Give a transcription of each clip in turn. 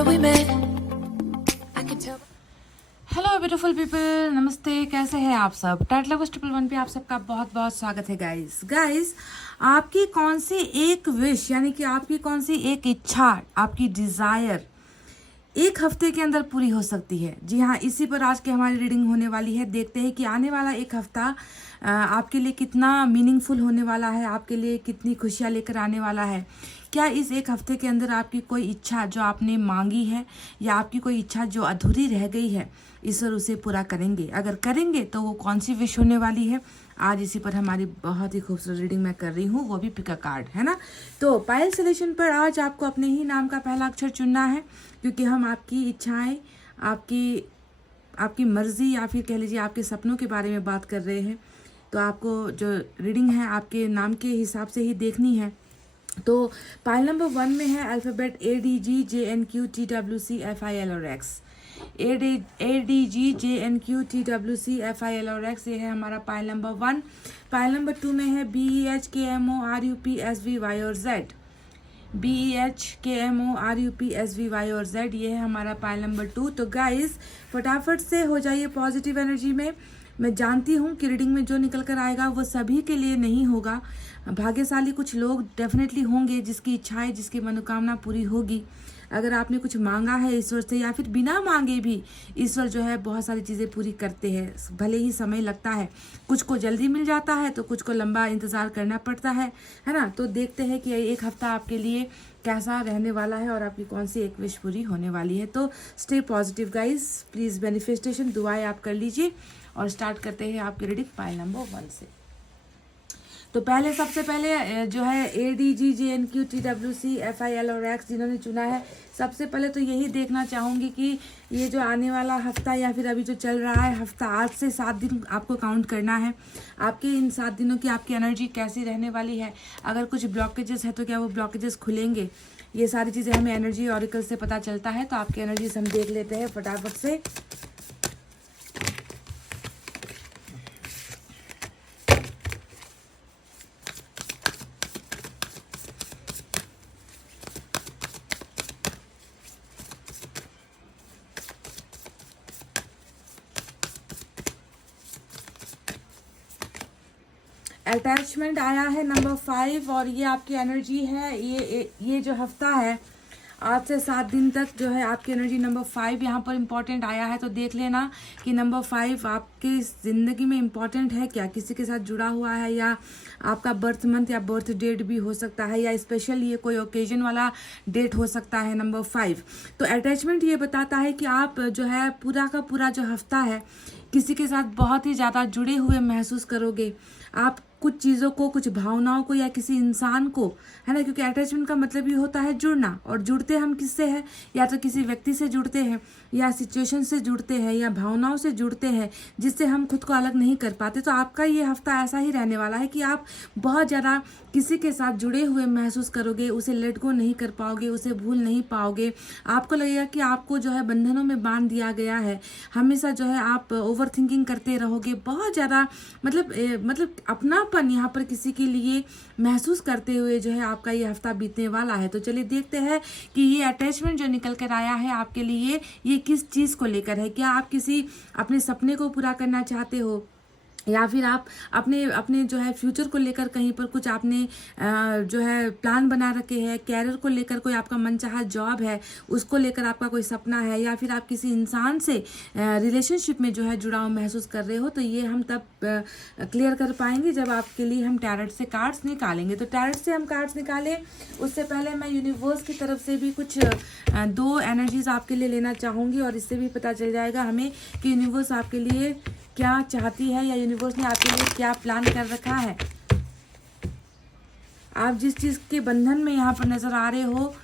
summer we met. I can tell. Hello beautiful people, नमस्ते। कैसे हैं आप सब? टाइटल लवर्स 111 पे आप सबका बहुत बहुत स्वागत है गाइस। आपकी कौन सी एक विश, यानी कि आपकी कौन सी एक इच्छा, आपकी डिज़ायर एक हफ्ते के अंदर पूरी हो सकती है? जी हाँ, इसी पर आज की हमारी रीडिंग होने वाली है। देखते हैं कि आने वाला एक हफ्ता आपके लिए कितना मीनिंगफुल होने वाला है, आपके लिए कितनी खुशियाँ लेकर आने वाला है। क्या इस एक हफ्ते के अंदर आपकी कोई इच्छा जो आपने मांगी है या आपकी कोई इच्छा जो अधूरी रह गई है, ईश्वर उसे पूरा करेंगे? अगर करेंगे तो वो कौन सी विश होने वाली है, आज इसी पर हमारी बहुत ही खूबसूरत रीडिंग मैं कर रही हूँ, वो भी पिक अ कार्ड, है ना। तो पायल सॉल्यूशन पर आज आपको अपने ही नाम का पहला अक्षर चुनना है, क्योंकि हम आपकी इच्छाएं, आपकी मर्जी या फिर कह लीजिए आपके सपनों के बारे में बात कर रहे हैं। तो आपको जो रीडिंग है आपके नाम के हिसाब से ही देखनी है। तो पाइल नंबर 1 में है अल्फ़ाबेट ADGJNQTWCFIL और X। ADGJNQTWCFIL और X, ये है हमारा पाइल नंबर 1। पाइल नंबर 2 में है BEHKMORUPSVY और Z। BEHKMORUPSVY और Z, ये है हमारा पाइल नंबर 2। तो गाइस फटाफट से हो जाइए पॉजिटिव एनर्जी में। मैं जानती हूँ कि रीडिंग में जो निकल कर आएगा वो सभी के लिए नहीं होगा। भाग्यशाली कुछ लोग डेफिनेटली होंगे जिसकी इच्छाएं, जिसकी मनोकामना पूरी होगी। अगर आपने कुछ मांगा है ईश्वर से या फिर बिना मांगे भी ईश्वर जो है बहुत सारी चीज़ें पूरी करते हैं। भले ही समय लगता है, कुछ को जल्दी मिल जाता है तो कुछ को लंबा इंतज़ार करना पड़ता है ना। तो देखते हैं कि एक हफ्ता आपके लिए कैसा रहने वाला है और आपकी कौन सी एक विश पूरी होने वाली है। तो stay positive guys, please manifestation दुआएं आप कर लीजिए और स्टार्ट करते हैं आपकी रीडिंग पाइल नंबर 1 से। तो सबसे पहले जो है ADGJNQTWCFIL और X जिन्होंने चुना है, सबसे पहले तो यही देखना चाहूँगी कि ये जो आने वाला हफ्ता या फिर अभी जो चल रहा है हफ्ता, आज से 7 दिन आपको काउंट करना है। आपके इन 7 दिनों की आपकी एनर्जी कैसी रहने वाली है। अगर कुछ ब्लॉकेजेस है तो क्या वो ब्लॉकेजेस खुलेंगे? ये सारी चीज़ें हमें एनर्जी ऑरिकल से पता चलता है। तो आपकी एनर्जीज हम देख लेते हैं फटाफट से। अटैचमेंट आया है नंबर 5 और ये आपकी एनर्जी है। ये जो हफ्ता है आज से 7 दिन तक जो है आपकी एनर्जी नंबर 5 यहाँ पर इम्पॉर्टेंट आया है। तो देख लेना कि नंबर 5 आपके ज़िंदगी में इम्पॉर्टेंट है क्या, किसी के साथ जुड़ा हुआ है, या आपका बर्थ मंथ या बर्थ डेट भी हो सकता है, या स्पेशल ये कोई ओकेजन वाला डेट हो सकता है नंबर 5। तो अटैचमेंट ये बताता है कि आप जो है पूरा का पूरा जो हफ्ता है किसी के साथ बहुत ही ज़्यादा जुड़े हुए महसूस करोगे। आप कुछ चीज़ों को, कुछ भावनाओं को या किसी इंसान को, है ना, क्योंकि अटैचमेंट का मतलब ही होता है जुड़ना। और जुड़ते हम किससे हैं? या तो किसी व्यक्ति से जुड़ते हैं, या सिचुएशन से जुड़ते हैं, या भावनाओं से जुड़ते हैं जिससे हम खुद को अलग नहीं कर पाते। तो आपका ये हफ्ता ऐसा ही रहने वाला है कि आप बहुत ज़्यादा किसी के साथ जुड़े हुए महसूस करोगे, उसे लेट गो नहीं कर पाओगे, उसे भूल नहीं पाओगे। आपको लगेगा कि आपको जो है बंधनों में बांध दिया गया है। हमेशा जो है आप ओवर थिंकिंग करते रहोगे, बहुत ज़्यादा मतलब अपनापन यहाँ पर किसी के लिए महसूस करते हुए जो है आपका ये हफ्ता बीतने वाला है। तो चलिए देखते हैं कि ये अटैचमेंट जो निकल कर आया है आपके लिए ये किस चीज़ को लेकर है। क्या आप किसी अपने सपने को पूरा करना चाहते हो, या फिर आप अपने जो है फ्यूचर को लेकर कहीं पर कुछ आपने जो है प्लान बना रखे हैं, कैरियर को लेकर कोई आपका मनचाहा जॉब है उसको लेकर आपका कोई सपना है, या फिर आप किसी इंसान से रिलेशनशिप में जो है जुड़ाव महसूस कर रहे हो। तो ये हम तब क्लियर कर पाएंगे जब आपके लिए हम टैरेट से कार्ड्स निकालेंगे। तो टैरेट से हम कार्ड्स निकालें उससे पहले मैं यूनिवर्स की तरफ से भी कुछ 2 एनर्जीज आपके लिए लेना चाहूँगी, और इससे भी पता चल जाएगा हमें कि यूनिवर्स आपके लिए क्या चाहती है, या यूनिवर्स ने आपके लिए क्या प्लान कर रखा है। आप जिस चीज़ के बंधन में यहाँ पर नज़र आ रहे हो,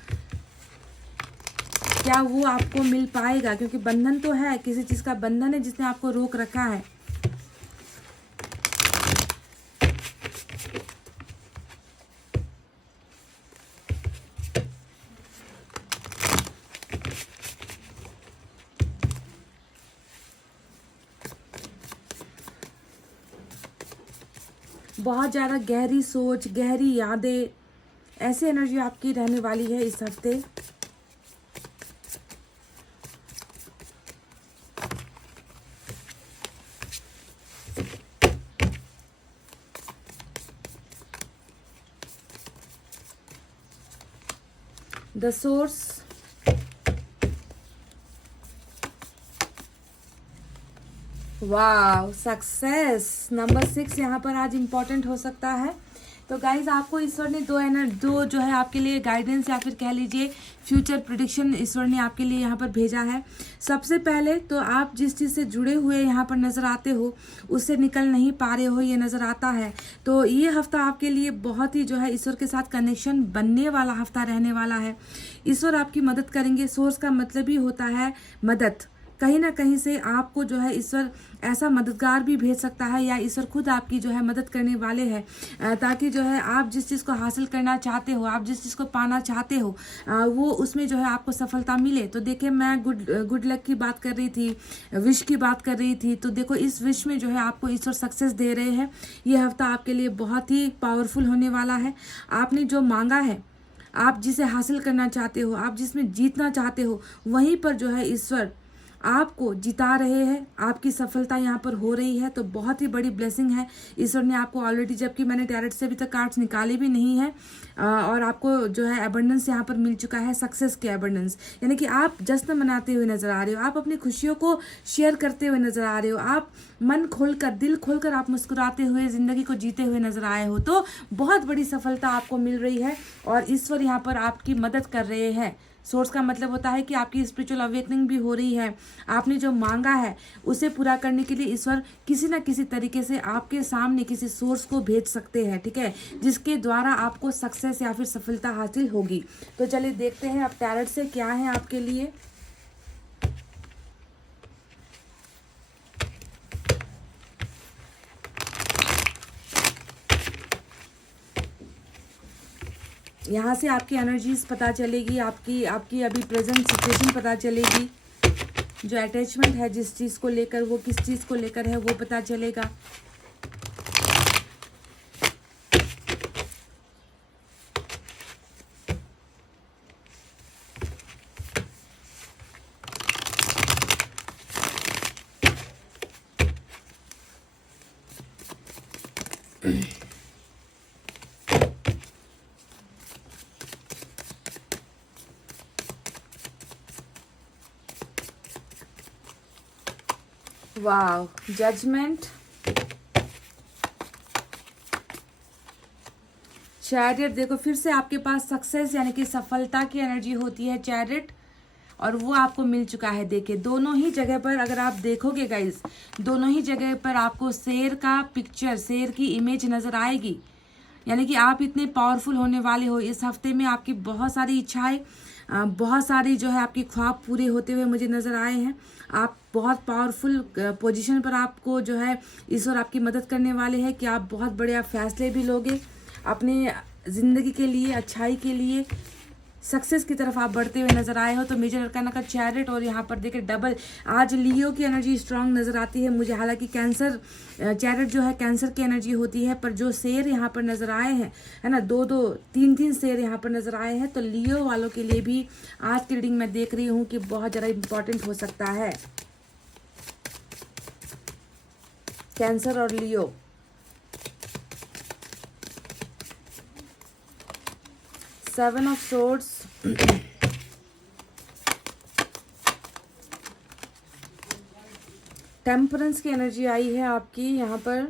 क्या वो आपको मिल पाएगा? क्योंकि बंधन तो है, किसी चीज़ का बंधन है जिसने आपको रोक रखा है। बहुत ज़्यादा गहरी सोच, गहरी यादें, ऐसी एनर्जी आपकी रहने वाली है इस हफ्ते। The source, wow, success. Number 6 यहाँ पर आज इम्पॉर्टेंट हो सकता है। तो गाइज आपको ईश्वर ने दो जो है आपके लिए गाइडेंस या फिर कह लीजिए फ्यूचर प्रिडिक्शन ईश्वर ने आपके लिए यहाँ पर भेजा है। सबसे पहले तो आप जिस चीज़ से जुड़े हुए यहाँ पर नज़र आते हो उससे निकल नहीं पा रहे हो, ये नज़र आता है। तो ये हफ्ता आपके लिए बहुत ही जो है ईश्वर के साथ कनेक्शन बनने वाला हफ्ता रहने वाला है। ईश्वर आपकी मदद करेंगे। सोर्स का मतलब ही होता है मदद। कहीं ना कहीं से आपको जो है ईश्वर ऐसा मददगार भी भेज सकता है या ईश्वर खुद आपकी जो है मदद करने वाले हैं, ताकि जो है आप जिस चीज़ को हासिल करना चाहते हो, आप जिस चीज़ को पाना चाहते हो, वो उसमें जो है आपको सफलता मिले। तो देखिए मैं गुड लक की बात कर रही थी, विश की बात कर रही थी। तो देखो इस विश में जो है आपको ईश्वर सक्सेस दे रहे हैं। ये हफ्ता आपके लिए बहुत ही पावरफुल होने वाला है। आपने जो मांगा है, आप जिसे हासिल करना चाहते हो, आप जिसमें जीतना चाहते हो, वहीं पर जो है ईश्वर आपको जिता रहे हैं। आपकी सफलता यहाँ पर हो रही है। तो बहुत ही बड़ी ब्लेसिंग है। ईश्वर ने आपको ऑलरेडी, जबकि मैंने टैरेट से अभी तक कार्ड्स निकाले भी नहीं है, और आपको जो है एबंडेंस यहाँ पर मिल चुका है, सक्सेस के एबंडेंस। यानी कि आप जश्न मनाते हुए नजर आ रहे हो, आप अपनी खुशियों को शेयर करते हुए नजर आ रहे हो, आप मन खोलकर, दिल खोलकर आप मुस्कुराते हुए जिंदगी को जीते हुए नजर आए हो। तो बहुत बड़ी सफलता आपको मिल रही है और ईश्वर यहाँ पर आपकी मदद कर रहे हैं। सोर्स का मतलब होता है कि आपकी स्पिरिचुअल अवेकनिंग भी हो रही है। आपने जो मांगा है उसे पूरा करने के लिए ईश्वर किसी ना किसी तरीके से आपके सामने किसी सोर्स को भेज सकते हैं, ठीक है, जिसके द्वारा आपको सक्सेस या फिर सफलता हासिल होगी। तो चलिए देखते हैं अब टैरेट से क्या है आपके लिए। यहाँ से आपकी एनर्जीज पता चलेगी, आपकी अभी प्रेजेंट सिचुएशन पता चलेगी, जो अटैचमेंट है जिस चीज़ को लेकर, वो किस चीज़ को लेकर है वो पता चलेगा। वाव, जजमेंट, चैरियट। देखो फिर से आपके पास सक्सेस यानी कि सफलता की एनर्जी होती है, चैरियट, और वो आपको मिल चुका है। देखिए दोनों ही जगह पर अगर आप देखोगे गाइस, दोनों ही जगह पर आपको शेर का पिक्चर, शेर की इमेज नजर आएगी। यानी कि आप इतने पावरफुल होने वाले हो। इस हफ्ते में आपकी बहुत सारी इच्छाएं, बहुत सारी जो है आपकी ख्वाब पूरे होते हुए मुझे नज़र आए हैं। आप बहुत पावरफुल पोजीशन पर आपको जो है ईश्वर आपकी मदद करने वाले हैं कि आप बहुत बड़े फैसले भी लोगे अपने ज़िंदगी के लिए, अच्छाई के लिए, सक्सेस की तरफ आप बढ़ते हुए नजर आए हो। तो मेजर अरकाना का चैरियट, और यहाँ पर देखिए डबल। आज लियो की एनर्जी स्ट्रांग नजर आती है मुझे, हालांकि कैंसर, चैरियट जो है कैंसर की एनर्जी होती है, पर जो शेर यहाँ पर नजर आए हैं, है ना, 2-2 3-3 शेर यहाँ पर नजर आए हैं। तो लियो वालों के लिए भी आज की रीडिंग में देख रही हूँ कि बहुत ज़्यादा इंपॉर्टेंट हो सकता है, कैंसर और लियो। सेवन ऑफ सोर्ड्स, टेम्परेंस की एनर्जी आई है आपकी यहाँ पर।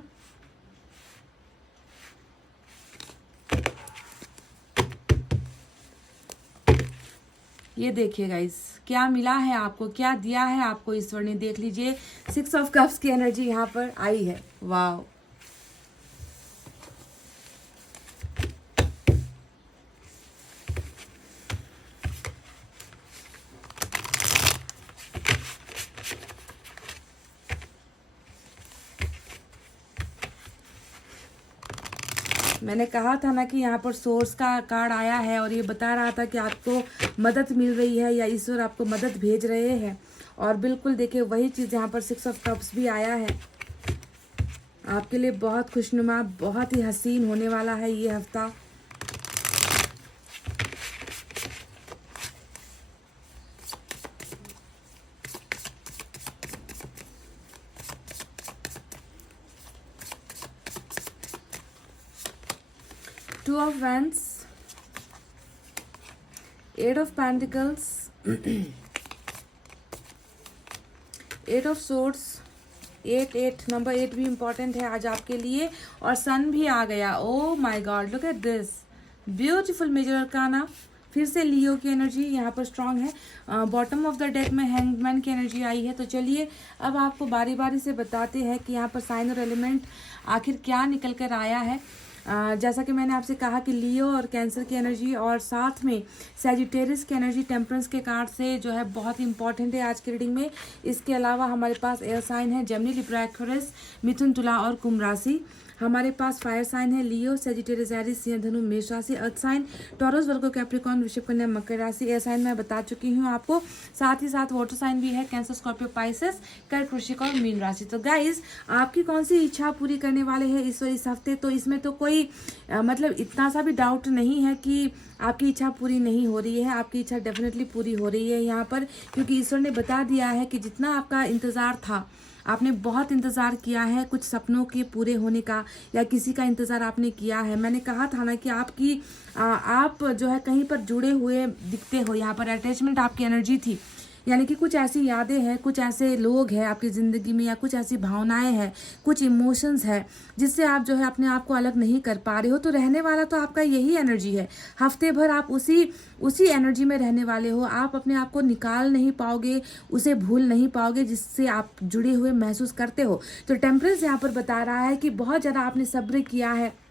ये देखिए गाइस क्या मिला है आपको, क्या दिया है आपको ईश्वर ने, देख लीजिए। 6 ऑफ कप्स की एनर्जी यहाँ पर आई है। वाह, मैंने कहा था ना कि यहाँ पर सोर्स का कार्ड आया है और ये बता रहा था कि आपको मदद मिल रही है या ईश्वर आपको मदद भेज रहे हैं। और बिल्कुल देखिए वही चीज़ यहाँ पर 6 ऑफ कप्स भी आया है। आपके लिए बहुत खुशनुमा, बहुत ही हसीन होने वाला है ये हफ्ता। Two of wands, 8 of pentacles, 8 of swords, 8 number 8 भी इम्पॉर्टेंट है आज आपके लिए, और सन भी आ गया। Oh my God, look at this beautiful major arcana. फिर से लियो की एनर्जी यहाँ पर स्ट्रांग है। बॉटम ऑफ द डेक में हैंगमैन की एनर्जी आई है। तो चलिए अब आपको बारी बारी से बताते हैं कि यहाँ पर साइन और एलिमेंट आखिर क्या निकल कर आया है। जैसा कि मैंने आपसे कहा कि लियो और कैंसर की एनर्जी और साथ में सैजिटेरियस की एनर्जी टेम्परेंस के कार्ड से जो है बहुत इंपॉर्टेंट है आज की रीडिंग में। इसके अलावा हमारे पास एयर साइन है जेमिनी, लिब्रा, एक्वेरियस, मिथुन, तुला और कुंभ राशि। हमारे पास फायर साइन है लियो, सेजिटेरियस, एरीज, सिंह, धनु, मेष राशि। अर्थ साइन टॉरस, वर्गो, कैप्रिकॉर्न, वृषभ, कन्या, मकर राशि। एयर साइन मैं बता चुकी हूँ आपको। साथ ही साथ वाटर साइन भी है कैंसर, स्कॉर्पियो, पाइसेस, कर्क, वृश्चिक और मीन राशि। तो गाइज आपकी कौन सी इच्छा पूरी करने वाले हैं इस हफ्ते? तो इसमें तो कोई मतलब इतना सा भी डाउट नहीं है कि आपकी इच्छा पूरी नहीं हो रही है। आपकी इच्छा डेफिनेटली पूरी हो रही है यहाँ पर, क्योंकि ईश्वर ने बता दिया है कि जितना आपका इंतज़ार था, आपने बहुत इंतज़ार किया है कुछ सपनों के पूरे होने का, या किसी का इंतज़ार आपने किया है। मैंने कहा था ना कि आप जो है कहीं पर जुड़े हुए दिखते हो। यहाँ पर अटैचमेंट आपकी एनर्जी थी, यानी कि कुछ ऐसी यादें हैं, कुछ ऐसे लोग हैं आपकी ज़िंदगी में, या कुछ ऐसी भावनाएं हैं, कुछ इमोशंस है जिससे आप जो है अपने आप को अलग नहीं कर पा रहे हो। तो रहने वाला तो आपका यही एनर्जी है। हफ्ते भर आप उसी एनर्जी में रहने वाले हो। आप अपने आप को निकाल नहीं पाओगे, उसे भूल नहीं पाओगे जिससे आप जुड़े हुए महसूस करते हो। तो टेम्परेंस यहाँ पर बता रहा है कि बहुत ज़्यादा आपने सब्र किया है,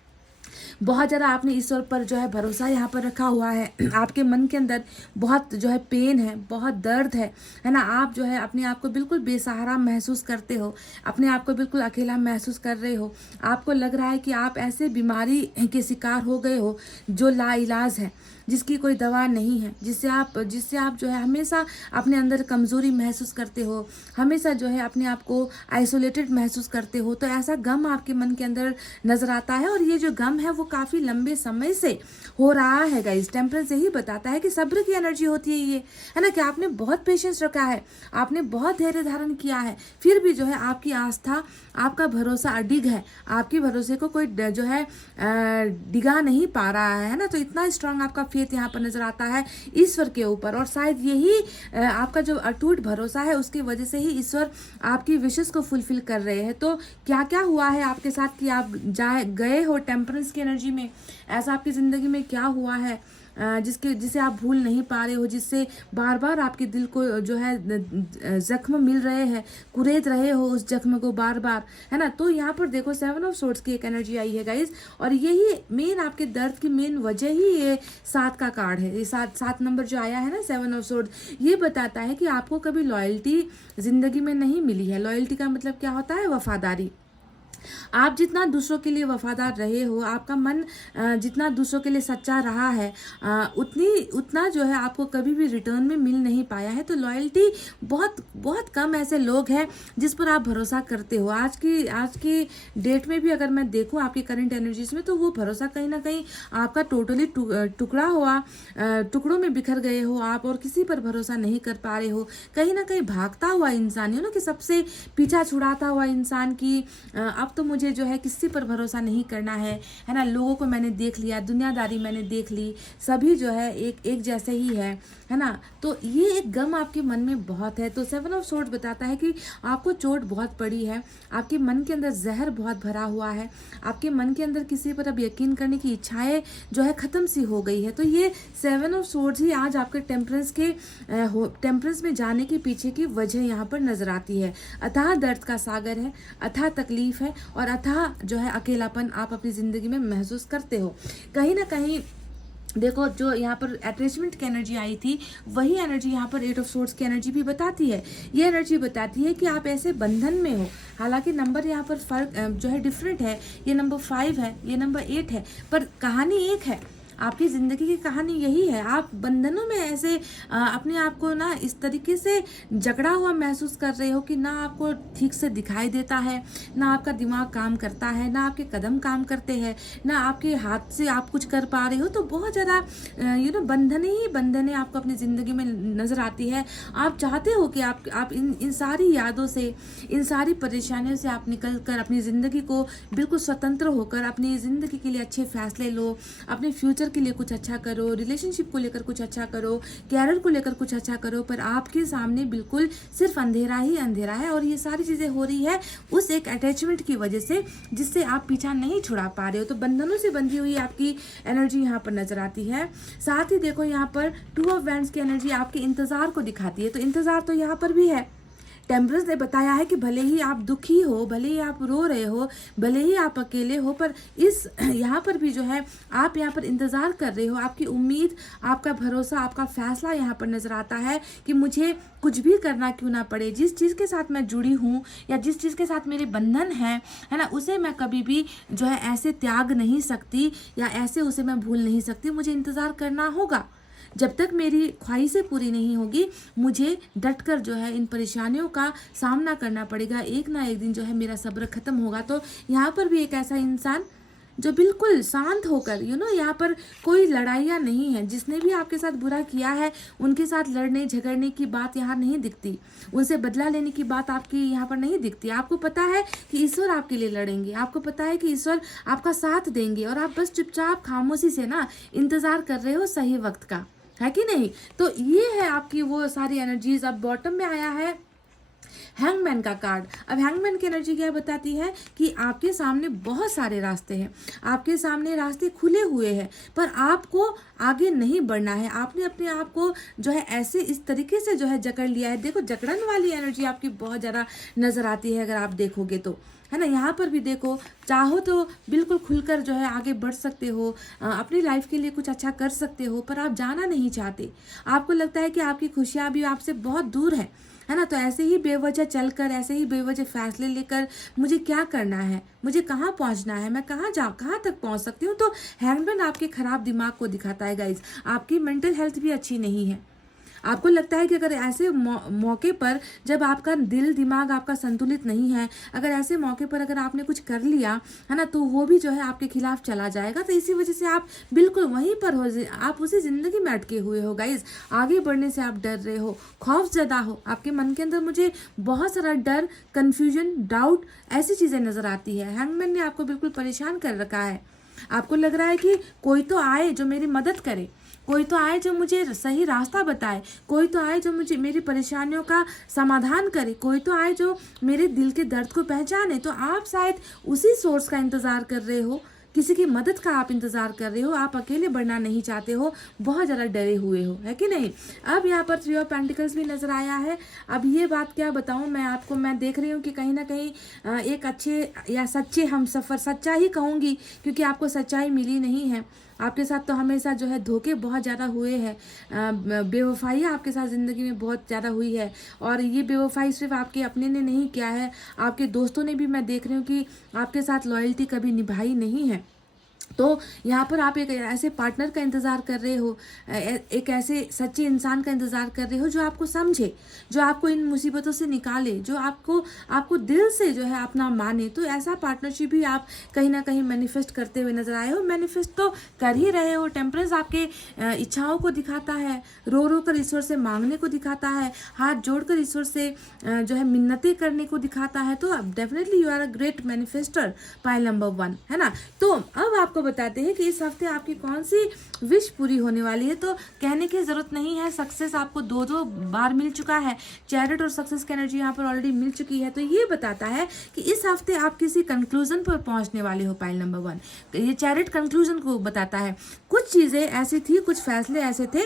बहुत ज़्यादा आपने ईश्वर पर जो है भरोसा यहाँ पर रखा हुआ है। आपके मन के अंदर बहुत जो है पेन है, बहुत दर्द है ना। आप जो है अपने आप को बिल्कुल बेसहारा महसूस करते हो, अपने आप को बिल्कुल अकेला महसूस कर रहे हो। आपको लग रहा है कि आप ऐसे बीमारी के शिकार हो गए हो जो लाइलाज है, जिसकी कोई दवा नहीं है, जिससे आप जो है हमेशा अपने अंदर कमज़ोरी महसूस करते हो, हमेशा जो है अपने आप को आइसोलेटेड महसूस करते हो। तो ऐसा गम आपके मन के अंदर नज़र आता है, और ये जो गम है वो काफ़ी लंबे समय से हो रहा है गाइस। टेम्परेंस यही बताता है कि सब्र की एनर्जी होती है ये, है ना, कि आपने बहुत पेशेंस रखा है, आपने बहुत धैर्य धारण किया है, फिर भी जो है आपकी आस्था, आपका भरोसा अडिग है। आपके भरोसे को कोई जो है डिगा नहीं पा रहा है ना। तो इतना स्ट्रांग आपका फेथ यहाँ पर नजर आता है ईश्वर के ऊपर, और शायद यही आपका जो अटूट भरोसा है उसकी वजह से ही ईश्वर आपकी विशेष को फुलफिल कर रहे हैं। तो क्या क्या हुआ है आपके साथ कि आप गए हो टेम्परेंस की एनर्जी में? ऐसा आपकी ज़िंदगी में क्या हुआ है जिसे आप भूल नहीं पा रहे हो, जिससे बार बार आपके दिल को जो है जख्म मिल रहे हैं, कुरेद रहे हो उस जख्म को बार बार, है ना। तो यहाँ पर देखो 7 ऑफ सोर्ड्स की एक एनर्जी आई है गाइज, और यही मेन आपके दर्द की मेन वजह ही ये 7 का कार्ड है। ये 7 नंबर जो आया है ना, 7 ऑफ सोर्ड, ये बताता है कि आपको कभी लॉयल्टी जिंदगी में नहीं मिली है। लॉयल्टी का मतलब क्या होता है? वफादारी। आप जितना दूसरों के लिए वफादार रहे हो, आपका मन जितना दूसरों के लिए सच्चा रहा है, उतना जो है आपको कभी भी रिटर्न में मिल नहीं पाया है। तो लॉयल्टी बहुत बहुत कम ऐसे लोग हैं जिस पर आप भरोसा करते हो। आज की डेट में भी अगर मैं देखूं आपकी करंट एनर्जीज में, तो वो भरोसा कहीं ना कहीं आपका टोटली टुकड़ा हुआ, टुकड़ों में बिखर गए हो आप, और किसी पर भरोसा नहीं कर पा रहे हो। कहीं ना कहीं भागता हुआ इंसान, यू नो, कि सबसे पीछा छुड़ाता हुआ इंसान की अब तो मुझे जो है किसी पर भरोसा नहीं करना है ना। लोगों को मैंने देख लिया, दुनियादारी मैंने देख ली, सभी जो है एक जैसे ही है ना। तो ये एक गम आपके मन में बहुत है। तो 7 ऑफ सोर्ड बताता है कि आपको चोट बहुत पड़ी है, आपके मन के अंदर जहर बहुत भरा हुआ है, आपके मन के अंदर किसी पर अब यकीन करने की इच्छाएं जो है ख़त्म सी हो गई है। तो ये 7 ऑफ सोर्ड्स ही आज आपके टेम्परेंस में जाने के पीछे की वजह यहाँ पर नजर आती है। अथाह दर्द का सागर है, अथाह तकलीफ है, और अथाह जो है अकेलापन आप अपनी ज़िंदगी में महसूस करते हो। कहीं ना कहीं देखो, जो यहाँ पर अटैचमेंट की एनर्जी आई थी, वही एनर्जी यहाँ पर 8 ऑफ सोर्ड्स की एनर्जी भी बताती है। ये एनर्जी बताती है कि आप ऐसे बंधन में हो, हालांकि नंबर यहाँ पर फर्क जो है डिफरेंट है। ये नंबर 5 है, ये नंबर 8 है, पर कहानी एक है। आपकी ज़िंदगी की कहानी यही है। आप बंधनों में ऐसे अपने आप को ना इस तरीके से जकड़ा हुआ महसूस कर रहे हो कि ना आपको ठीक से दिखाई देता है, ना आपका दिमाग काम करता है, ना आपके कदम काम करते हैं, ना आपके हाथ से आप कुछ कर पा रहे हो। तो बहुत ज़्यादा बंधने आपको अपनी ज़िंदगी में नज़र आती है। आप चाहते हो कि आप इन सारी यादों से, इन सारी परेशानियों से आप निकल कर अपनी ज़िंदगी को बिल्कुल स्वतंत्र होकर अपनी ज़िंदगी के लिए अच्छे फैसले लो, अपने फ्यूचर फ्यूचर के लिए कुछ अच्छा करो, रिलेशनशिप को लेकर कुछ अच्छा करो, कैरियर को लेकर कुछ अच्छा करो, पर आपके सामने बिल्कुल सिर्फ अंधेरा ही अंधेरा है। और ये सारी चीज़ें हो रही है उस एक अटैचमेंट की वजह से जिससे आप पीछा नहीं छुड़ा पा रहे हो। तो बंधनों से बंधी हुई आपकी एनर्जी यहाँ पर नजर आती है। साथ ही देखो यहाँ पर 2 ऑफ वैंड्स की एनर्जी आपके इंतजार को दिखाती है। तो इंतजार तो यहाँ पर भी है। टेम्परेंस ने बताया है कि भले ही आप दुखी हो, भले ही आप रो रहे हो, भले ही आप अकेले हो, पर इस यहाँ पर भी जो है आप यहाँ पर इंतज़ार कर रहे हो। आपकी उम्मीद, आपका भरोसा, आपका फैसला यहाँ पर नज़र आता है कि मुझे कुछ भी करना क्यों ना पड़े, जिस चीज़ के साथ मैं जुड़ी हूँ या जिस चीज़ के साथ मेरे बंधन है ना, उसे मैं कभी भी जो है ऐसे त्याग नहीं सकती या ऐसे उसे मैं भूल नहीं सकती। मुझे इंतज़ार करना होगा जब तक मेरी ख्वाहिशें पूरी नहीं होगी। मुझे डटकर जो है इन परेशानियों का सामना करना पड़ेगा। एक ना एक दिन जो है मेरा सब्र खत्म होगा। तो यहाँ पर भी एक ऐसा इंसान जो बिल्कुल शांत होकर यहाँ पर कोई लड़ाइयाँ नहीं है। जिसने भी आपके साथ बुरा किया है उनके साथ लड़ने झगड़ने की बात यहाँ नहीं दिखती, उनसे बदला लेने की बात आपकी यहाँ पर नहीं दिखती। आपको पता है कि ईश्वर आपके लिए लड़ेंगे, आपको पता है कि ईश्वर आपका साथ देंगे, और आप बस चुपचाप खामोशी से ना इंतज़ार कर रहे हो सही वक्त का, है कि नहीं। तो ये है आपकी वो सारी एनर्जीज। अब बॉटम में आया है हैंगमैन का कार्ड। अब हैंगमैन की एनर्जी क्या बताती है कि आपके सामने बहुत सारे रास्ते हैं, आपके सामने रास्ते खुले हुए हैं, पर आपको आगे नहीं बढ़ना है। आपने अपने आप को जो है ऐसे इस तरीके से जो है जकड़ लिया है। देखो जकड़न वाली एनर्जी आपकी बहुत ज़्यादा नज़र आती है अगर आप देखोगे तो, है ना। यहाँ पर भी देखो, चाहो तो बिल्कुल खुलकर जो है आगे बढ़ सकते हो, अपनी लाइफ के लिए कुछ अच्छा कर सकते हो, पर आप जाना नहीं चाहते। आपको लगता है कि आपकी खुशियाँ भी आपसे बहुत दूर है ना। तो ऐसे ही बेवजह चलकर, ऐसे ही बेवजह फैसले लेकर मुझे क्या करना है, मुझे कहाँ पहुँचना है, मैं कहाँ तक पहुँच सकती हूँ। तो हैंगमैन आपके खराब दिमाग को दिखाता है गाइज। आपकी मेंटल हेल्थ भी अच्छी नहीं है। आपको लगता है कि अगर ऐसे मौके पर जब आपका दिल दिमाग आपका संतुलित नहीं है, अगर ऐसे मौके पर अगर आपने कुछ कर लिया है ना, तो वो भी जो है आपके खिलाफ चला जाएगा। तो इसी वजह से आप बिल्कुल वहीं पर हो, आप उसी ज़िंदगी में अटके हुए हो गाइज। आगे बढ़ने से आप डर रहे हो, खौफजदा हो, आपके मन के अंदर मुझे बहुत सारा डर, कन्फ्यूजन, डाउट, ऐसी चीज़ें नज़र आती है। हैंगमैन ने आपको बिल्कुल परेशान कर रखा है। आपको लग रहा है कि कोई तो आए जो मेरी मदद करे, कोई तो आए जो मुझे सही रास्ता बताए, कोई तो आए जो मुझे मेरी परेशानियों का समाधान करे, कोई तो आए जो मेरे दिल के दर्द को पहचाने। तो आप शायद उसी सोर्स का इंतज़ार कर रहे हो, किसी की मदद का आप इंतज़ार कर रहे हो। आप अकेले बढ़ना नहीं चाहते हो, बहुत ज़्यादा डरे हुए हो, है कि नहीं। अब यहाँ पर 3 ऑफ पेंटिकल्स भी नज़र आया है। अब ये बात क्या बताऊँ मैं आपको, मैं देख रही हूँ कि कहीं ना कहीं एक अच्छे या सच्चे हम सफ़र, सच्चा ही कहूँगी क्योंकि आपको सच्चाई मिली नहीं है। आपके साथ तो हमेशा जो है धोखे बहुत ज़्यादा हुए हैं, बेवफाई आपके साथ ज़िंदगी में बहुत ज़्यादा हुई है। और ये बेवफाई सिर्फ आपके अपने ने नहीं किया है, आपके दोस्तों ने भी, मैं देख रही हूँ कि आपके साथ लॉयल्टी कभी निभाई नहीं है। तो यहाँ पर आप एक ऐसे पार्टनर का इंतज़ार कर रहे हो, एक ऐसे सच्चे इंसान का इंतज़ार कर रहे हो जो आपको समझे, जो आपको इन मुसीबतों से निकाले, जो आपको दिल से जो है अपना माने। तो ऐसा पार्टनरशिप भी आप कहीं ना कहीं मैनिफेस्ट करते हुए नजर आए हो। मैनिफेस्ट तो कर ही रहे हो। टेम्परेंस आपके इच्छाओं को दिखाता है, रो रो कर ईश्वर से मांगने को दिखाता है, हाथ जोड़कर ईश्वर से जो है मिन्नतें करने को दिखाता है। तो definitely you are a great manifester, pile number 1, है ना। तो अब आपको बताते हैं कि इस हफ्ते आपकी कौन सी विश पूरी होने वाली है। तो कहने की जरूरत नहीं है, सक्सेस आपको 2 बार मिल चुका है। चैरिट और सक्सेस की एनर्जी यहाँ पर ऑलरेडी मिल चुकी है। तो ये बताता है कि इस हफ्ते आप किसी कंक्लूजन पर पहुंचने वाले हो, पाइल नंबर 1। ये चैरिट कंक्लूजन को बताता है। कुछ चीज़ें ऐसी थी, कुछ फैसले ऐसे थे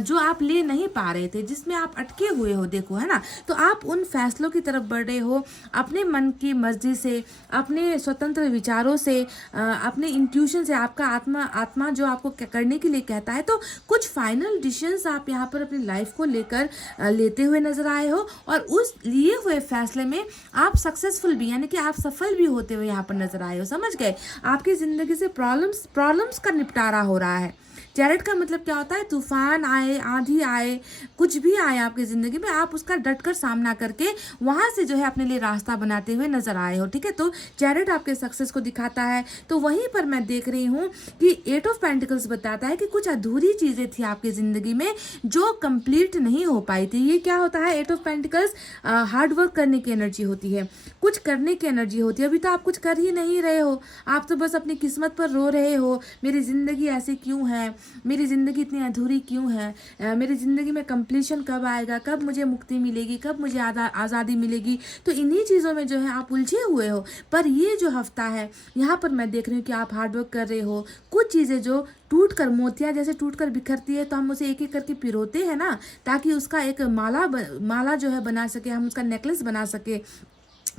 जो आप ले नहीं पा रहे थे, जिसमें आप अटके हुए हो, देखो, है ना। तो आप उन फैसलों की तरफ बढ़ रहे हो, अपने मन की मर्जी से, अपने स्वतंत्र विचारों से, अपने इंट्यूशन से, आपका आत्मा जो आपको करने के लिए कहता है। तो कुछ फाइनल डिसीजंस आप यहाँ पर अपनी लाइफ को लेकर लेते हुए नजर आए हो, और उस लिए हुए फैसले में आप सक्सेसफुल भी, यानी कि आप सफल भी होते हुए यहाँ पर नजर आए हो। समझ गए, आपकी जिंदगी से प्रॉब्लम्स का निपटारा हो रहा है। चैरिट का मतलब क्या होता है, तूफान आए, आंधी आए, कुछ भी आए आपकी ज़िंदगी में, आप उसका डट कर सामना करके वहाँ से जो है अपने लिए रास्ता बनाते हुए नजर आए हो, ठीक है। तो चैरिट आपके सक्सेस को दिखाता है। तो वहीं पर मैं देख रही हूँ कि 8 ऑफ पेंटिकल्स बताता है कि कुछ अधूरी चीज़ें थी आपकी ज़िंदगी में जो कंप्लीट नहीं हो पाई थी। ये क्या होता है, 8 ऑफ पेंटिकल्स हार्ड वर्क करने की एनर्जी होती है, कुछ करने की एनर्जी होती है। अभी तो आप कुछ कर ही नहीं रहे हो, आप तो बस अपनी किस्मत पर रो रहे हो, मेरी ज़िंदगी ऐसी क्यों है, मेरी ज़िंदगी इतनी अधूरी क्यों है, मेरी ज़िंदगी में कंप्लीशन कब आएगा, कब मुझे मुक्ति मिलेगी, कब मुझे आज़ादी मिलेगी। तो इन्हीं चीज़ों में जो है आप उलझे हुए हो। पर ये जो हफ्ता है, यहाँ पर मैं देख रही हूँ कि आप हार्डवर्क कर रहे हो। कुछ चीज़ें जो टूट कर, मोतिया जैसे टूट कर बिखरती है, तो हम उसे एक एक करके पिरोते हैं ना, ताकि उसका एक माला जो है बना सके, हम उसका नेकलेस बना सके।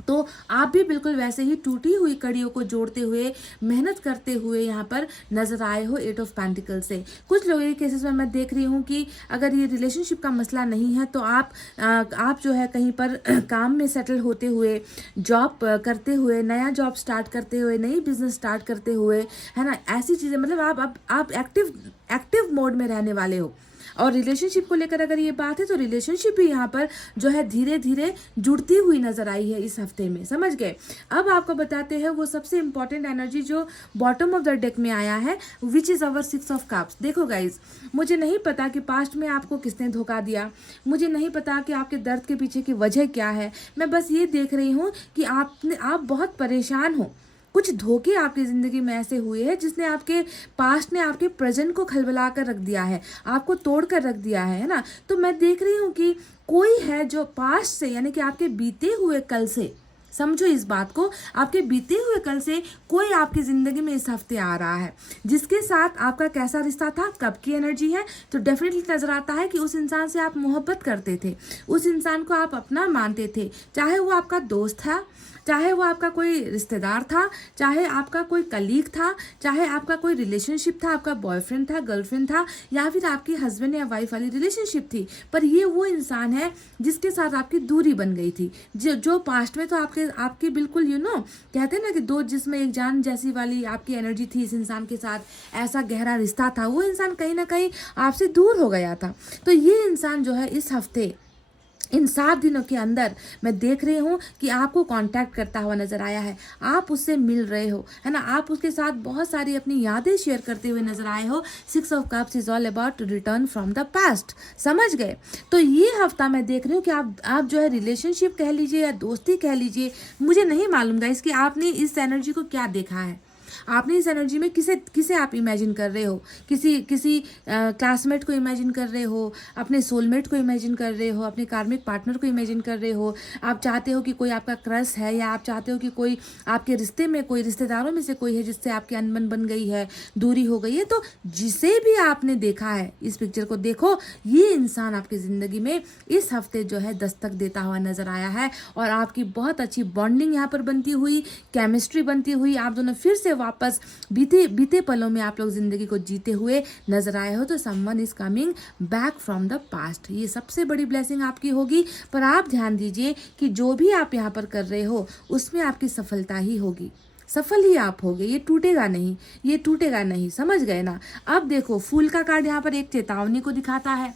तो आप भी बिल्कुल वैसे ही टूटी हुई कड़ियों को जोड़ते हुए, मेहनत करते हुए यहाँ पर नजर आए हो 8 ऑफ पेंटिकल से। कुछ लोगों के केसेस में मैं देख रही हूँ कि अगर ये रिलेशनशिप का मसला नहीं है तो आप जो है कहीं पर काम में सेटल होते हुए, जॉब करते हुए, नया जॉब स्टार्ट करते हुए, नई बिजनेस स्टार्ट करते हुए, है ना, ऐसी चीज़ें, मतलब आप एक्टिव मोड में रहने वाले हो। और रिलेशनशिप को लेकर अगर ये बात है तो रिलेशनशिप भी यहाँ पर जो है धीरे धीरे जुड़ती हुई नजर आई है इस हफ्ते में, समझ गए। अब आपको बताते हैं वो सबसे इंपॉर्टेंट एनर्जी जो बॉटम ऑफ द डेक में आया है, which is our 6 of cups. देखो गाइज, मुझे नहीं पता कि पास्ट में आपको किसने धोखा दिया, मुझे नहीं पता कि आपके दर्द के पीछे की वजह क्या है। मैं बस ये देख रही हूँ कि आप बहुत परेशान हो। कुछ धोखे आपकी ज़िंदगी में ऐसे हुए हैं जिसने आपके पास्ट ने आपके प्रेजेंट को खलबला कर रख दिया है, आपको तोड़ कर रख दिया है ना। तो मैं देख रही हूँ कि कोई है जो पास्ट से, यानी कि आपके बीते हुए कल से, समझो इस बात को, आपके बीते हुए कल से कोई आपकी ज़िंदगी में इस हफ्ते आ रहा है जिसके साथ आपका कैसा रिश्ता था, कब की एनर्जी है। तो डेफिनेटली नज़र आता है कि उस इंसान से आप मोहब्बत करते थे, उस इंसान को आप अपना मानते थे, चाहे वो आपका दोस्त था, चाहे वो आपका कोई रिश्तेदार था, चाहे आपका कोई कलीग था, चाहे आपका कोई रिलेशनशिप था, आपका बॉयफ्रेंड था, गर्लफ्रेंड था, या फिर आपकी हस्बैंड या वाइफ वाली रिलेशनशिप थी। पर ये वो इंसान है जिसके साथ आपकी दूरी बन गई थी, जो पास्ट में तो आपके बिल्कुल कहते हैं ना कि दो जिसमें एक जान जैसी वाली आपकी एनर्जी थी, इस इंसान के साथ ऐसा गहरा रिश्ता था, वो इंसान कहीं ना कहीं आपसे दूर हो गया था। तो ये इंसान जो है इस हफ्ते, इन 7 दिनों के अंदर मैं देख रही हूँ कि आपको कांटेक्ट करता हुआ नजर आया है, आप उससे मिल रहे हो, है ना, आप उसके साथ बहुत सारी अपनी यादें शेयर करते हुए नजर आए हो। 6 of cups is all about return from the past, समझ गए। तो ये हफ्ता मैं देख रही हूँ कि आप जो है रिलेशनशिप कह लीजिए या दोस्ती कह लीजिए, मुझे नहीं मालूम गाइस कि आपने इस एनर्जी को क्या देखा है, आपने इस एनर्जी में किसे आप इमेजिन कर रहे हो, किसी क्लासमेट को इमेजिन कर रहे हो, अपने सोलमेट को इमेजिन कर रहे हो, अपने कार्मिक पार्टनर को इमेजिन कर रहे हो, आप चाहते हो कि कोई आपका क्रश है, या आप चाहते हो कि कोई आपके रिश्ते में, कोई रिश्तेदारों में से कोई है जिससे आपकी अनबन बन गई है, दूरी हो गई है। तो जिसे भी आपने देखा है, इस पिक्चर को देखो, ये इंसान आपकी ज़िंदगी में इस हफ्ते जो है दस्तक देता हुआ नजर आया है, और आपकी बहुत अच्छी बॉन्डिंग यहाँ पर बनती हुई, केमिस्ट्री बनती हुई, आप दोनों फिर से वापस बीते पलों में आप लोग जिंदगी को जीते हुए नजर आए हो। तो someone is coming back from the past, ये सबसे बड़ी ब्लेसिंग आपकी होगी। पर आप ध्यान दीजिए कि जो भी आप यहाँ पर कर रहे हो उसमें आपकी सफलता ही होगी, सफल ही आप होगे, ये टूटेगा नहीं, ये टूटेगा नहीं, समझ गए ना। अब देखो, फूल का कार्ड यहाँ पर एक चेतावनी को दिखाता है।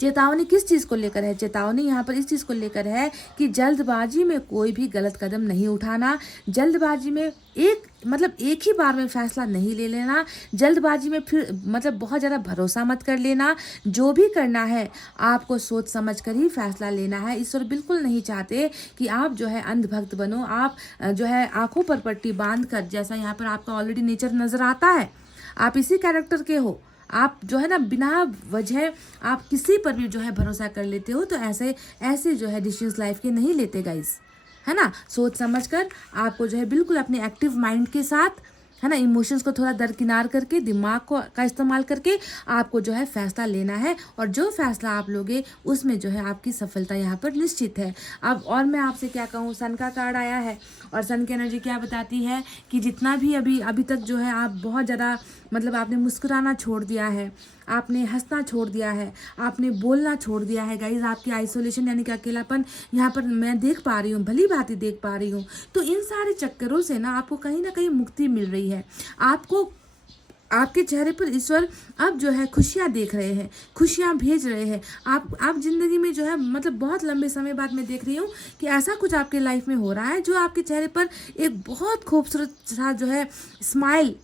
चेतावनी किस चीज़ को लेकर है? चेतावनी यहाँ पर इस चीज़ को लेकर है कि जल्दबाजी में कोई भी गलत कदम नहीं उठाना, जल्दबाजी में एक ही बार में फैसला नहीं ले लेना, जल्दबाजी में फिर बहुत ज़्यादा भरोसा मत कर लेना। जो भी करना है आपको सोच समझ कर ही फैसला लेना है। ईश्वर बिल्कुल नहीं चाहते कि आप जो है अंधभक्त बनो, आप जो है आंखों पर पट्टी बांध कर, जैसा यहाँ पर आपका ऑलरेडी नेचर नज़र आता है, आप इसी कैरेक्टर के हो, आप जो है ना बिना वजह आप किसी पर भी जो है भरोसा कर लेते हो। तो ऐसे जो है डिसीजंस लाइफ के नहीं लेते गाइस, है ना। सोच समझकर आपको जो है बिल्कुल अपने एक्टिव माइंड के साथ, है ना, इमोशंस को थोड़ा दरकिनार करके, दिमाग का इस्तेमाल करके आपको जो है फैसला लेना है, और जो फैसला आप लोगे उसमें जो है आपकी सफलता यहाँ पर निश्चित है। अब और मैं आपसे क्या कहूँ, सन का कार्ड आया है, और सन की एनर्जी क्या बताती है कि जितना भी अभी तक जो है आप बहुत ज़्यादा आपने मुस्कुराना छोड़ दिया है, आपने हंसना छोड़ दिया है, आपने बोलना छोड़ दिया है गाइज, आपकी आइसोलेशन यानी कि अकेलापन यहाँ पर मैं देख पा रही हूँ, भली भांति देख पा रही हूँ। तो इन सारे चक्करों से ना आपको कहीं ना कहीं मुक्ति मिल रही है। आपको आपके चेहरे पर ईश्वर अब जो है खुशियाँ देख रहे हैं, खुशियाँ भेज रहे हैं। आप ज़िंदगी में जो है मतलब बहुत लंबे समय बाद मैं देख रही हूँ कि ऐसा कुछ आपके लाइफ में हो रहा है जो आपके चेहरे पर एक बहुत खूबसूरत सा जो है स्माइल,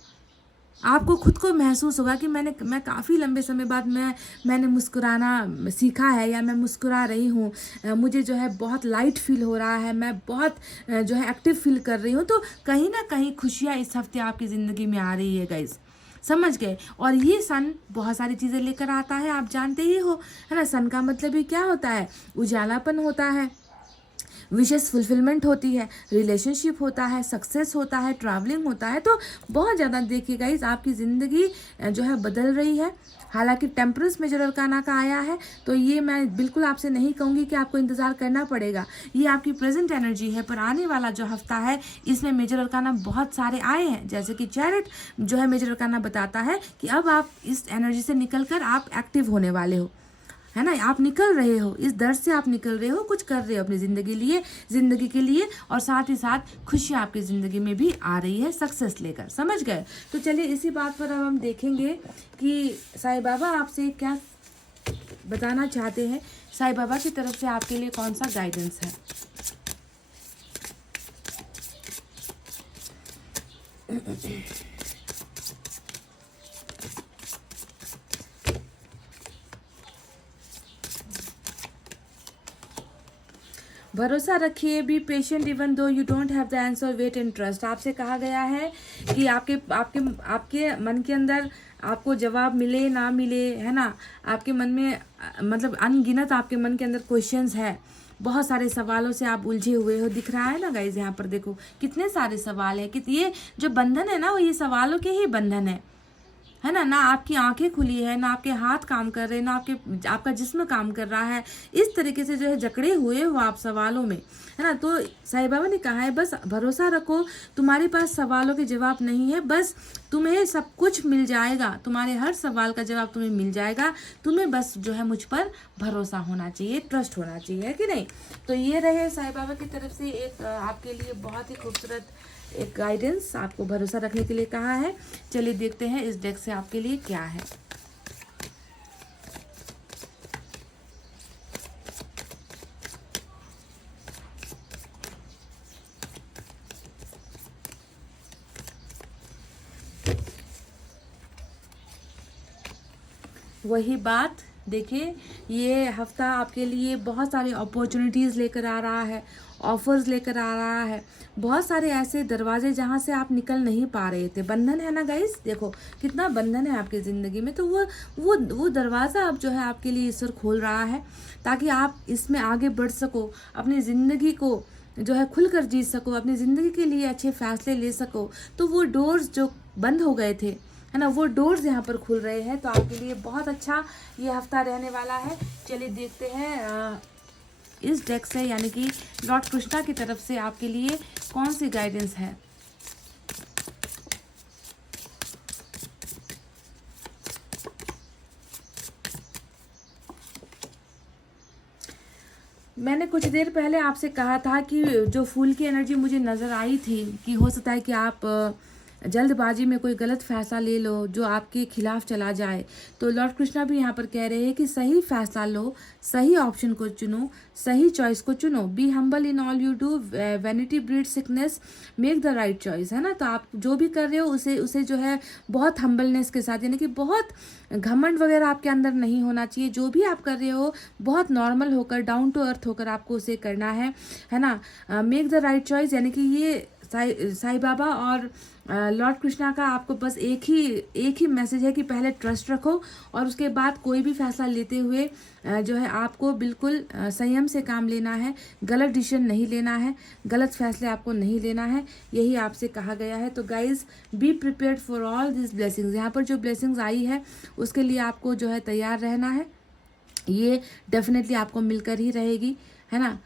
आपको खुद को महसूस होगा कि मैं काफ़ी लंबे समय बाद मैंने मुस्कुराना सीखा है, या मैं मुस्कुरा रही हूँ, मुझे जो है बहुत लाइट फील हो रहा है, मैं बहुत जो है एक्टिव फील कर रही हूँ। तो कहीं ना कहीं खुशियाँ इस हफ्ते आपकी ज़िंदगी में आ रही है गाइस, समझ गए। और ये सन बहुत सारी चीज़ें लेकर आता है, आप जानते ही हो, है ना। सन का मतलब ही क्या होता है, उजालापन होता है, विशेष फुलफिलमेंट होती है, रिलेशनशिप होता है, सक्सेस होता है, ट्रैवलिंग होता है। तो बहुत ज़्यादा देखिए गाइस, आपकी ज़िंदगी जो है बदल रही है। हालांकि टेम्परस मेजर अरकाना का आया है, तो ये मैं बिल्कुल आपसे नहीं कहूँगी कि आपको इंतज़ार करना पड़ेगा, ये आपकी प्रेजेंट एनर्जी है। पर आने वाला जो हफ्ता है इसमें मेजर अरकाना बहुत सारे आए हैं, जैसे कि चैरिट जो है मेजर अरकाना बताता है कि अब आप इस एनर्जी से निकल कर आप एक्टिव होने वाले हो, है ना। आप निकल रहे हो, इस दर्द से आप निकल रहे हो, कुछ कर रहे हो अपनी ज़िंदगी के लिए, और साथ ही साथ खुशियाँ आपकी ज़िंदगी में भी आ रही है सक्सेस लेकर, समझ गए। तो चलिए इसी बात पर अब हम देखेंगे कि साईं बाबा आपसे क्या बताना चाहते हैं, साईं बाबा की तरफ से आपके लिए कौन सा गाइडेंस है। भरोसा रखिए, be patient even though you don't have the answer, wait and trust. आपसे कहा गया है कि आपके आपके आपके मन के अंदर आपको जवाब मिले ना मिले, है ना, आपके मन में मतलब अनगिनत आपके मन के अंदर क्वेश्चंस है, बहुत सारे सवालों से आप उलझे हुए हो, दिख रहा है ना गाइज। यहाँ पर देखो कितने सारे सवाल है, कि ये जो बंधन है ना वो ये सवालों के ही बंधन है ना। ना आपकी आंखें खुली है, ना आपके हाथ काम कर रहे हैं, ना आपका जिस्म काम कर रहा है, इस तरीके से जो है जकड़े हुए हो आप सवालों में, है ना। तो साईं बाबा ने कहा है बस भरोसा रखो, तुम्हारे पास सवालों के जवाब नहीं है, बस तुम्हें सब कुछ मिल जाएगा, तुम्हारे हर सवाल का जवाब तुम्हें मिल जाएगा, तुम्हें बस जो है मुझ पर भरोसा होना चाहिए, ट्रस्ट होना चाहिए, है कि नहीं। तो ये रहे साईं बाबा की तरफ से एक आपके लिए बहुत ही खूबसूरत एक गाइडेंस, आपको भरोसा रखने के लिए कहा है। चलिए देखते हैं इस डेक से आपके लिए क्या है। वही बात, देखिए ये हफ्ता आपके लिए बहुत सारी अपॉर्चुनिटीज़ लेकर आ रहा है, ऑफर्स लेकर आ रहा है, बहुत सारे ऐसे दरवाजे जहाँ से आप निकल नहीं पा रहे थे। बंधन है ना गाइस, देखो कितना बंधन है आपकी ज़िंदगी में, तो वो दरवाज़ा अब जो है आपके लिए ईश्वर खोल रहा है, ताकि आप इसमें आगे बढ़ सको, अपनी ज़िंदगी को जो है खुलकर जी सको, अपनी ज़िंदगी के लिए अच्छे फैसले ले सको। तो वो डोर्स जो बंद हो गए थे, है ना, वो डोर्स यहाँ पर खुल रहे हैं। तो आपके लिए बहुत अच्छा ये हफ्ता रहने वाला है। चलिए देखते हैं इस डेक से, यानी कि लॉर्ड कृष्णा की तरफ से आपके लिए कौन सी गाइडेंस है। मैंने कुछ देर पहले आपसे कहा था कि जो फूल की एनर्जी मुझे नज़र आई थी कि हो सकता है कि आप जल्दबाजी में कोई गलत फैसला ले लो जो आपके खिलाफ चला जाए। तो लॉर्ड कृष्णा भी यहाँ पर कह रहे हैं कि सही फैसला लो, सही ऑप्शन को चुनो, सही चॉइस को चुनो। Be humble in all you do, vanity breed sickness, make the right choice, है ना। तो आप जो भी कर रहे हो उसे जो है बहुत हम्बलनेस के साथ, यानी कि बहुत घमंड वगैरह आपके अंदर नहीं होना चाहिए। जो भी आप कर रहे हो बहुत नॉर्मल होकर, डाउन टू अर्थ होकर आपको उसे करना है ना। मेक द राइट चॉइस, यानी कि ये साईं बाबा और लॉर्ड कृष्णा का आपको बस एक ही मैसेज है कि पहले ट्रस्ट रखो, और उसके बाद कोई भी फैसला लेते हुए जो है आपको बिल्कुल संयम से काम लेना है, गलत डिसीजन नहीं लेना है, गलत फैसले आपको नहीं लेना है, यही आपसे कहा गया है। तो guys be prepared for all this blessings, यहाँ पर जो ब्लेसिंग्स आई है उसके लिए आपको जो है तैयार रहना है, ये डेफिनेटली आपको मिलकर ही रहेगी, है ना।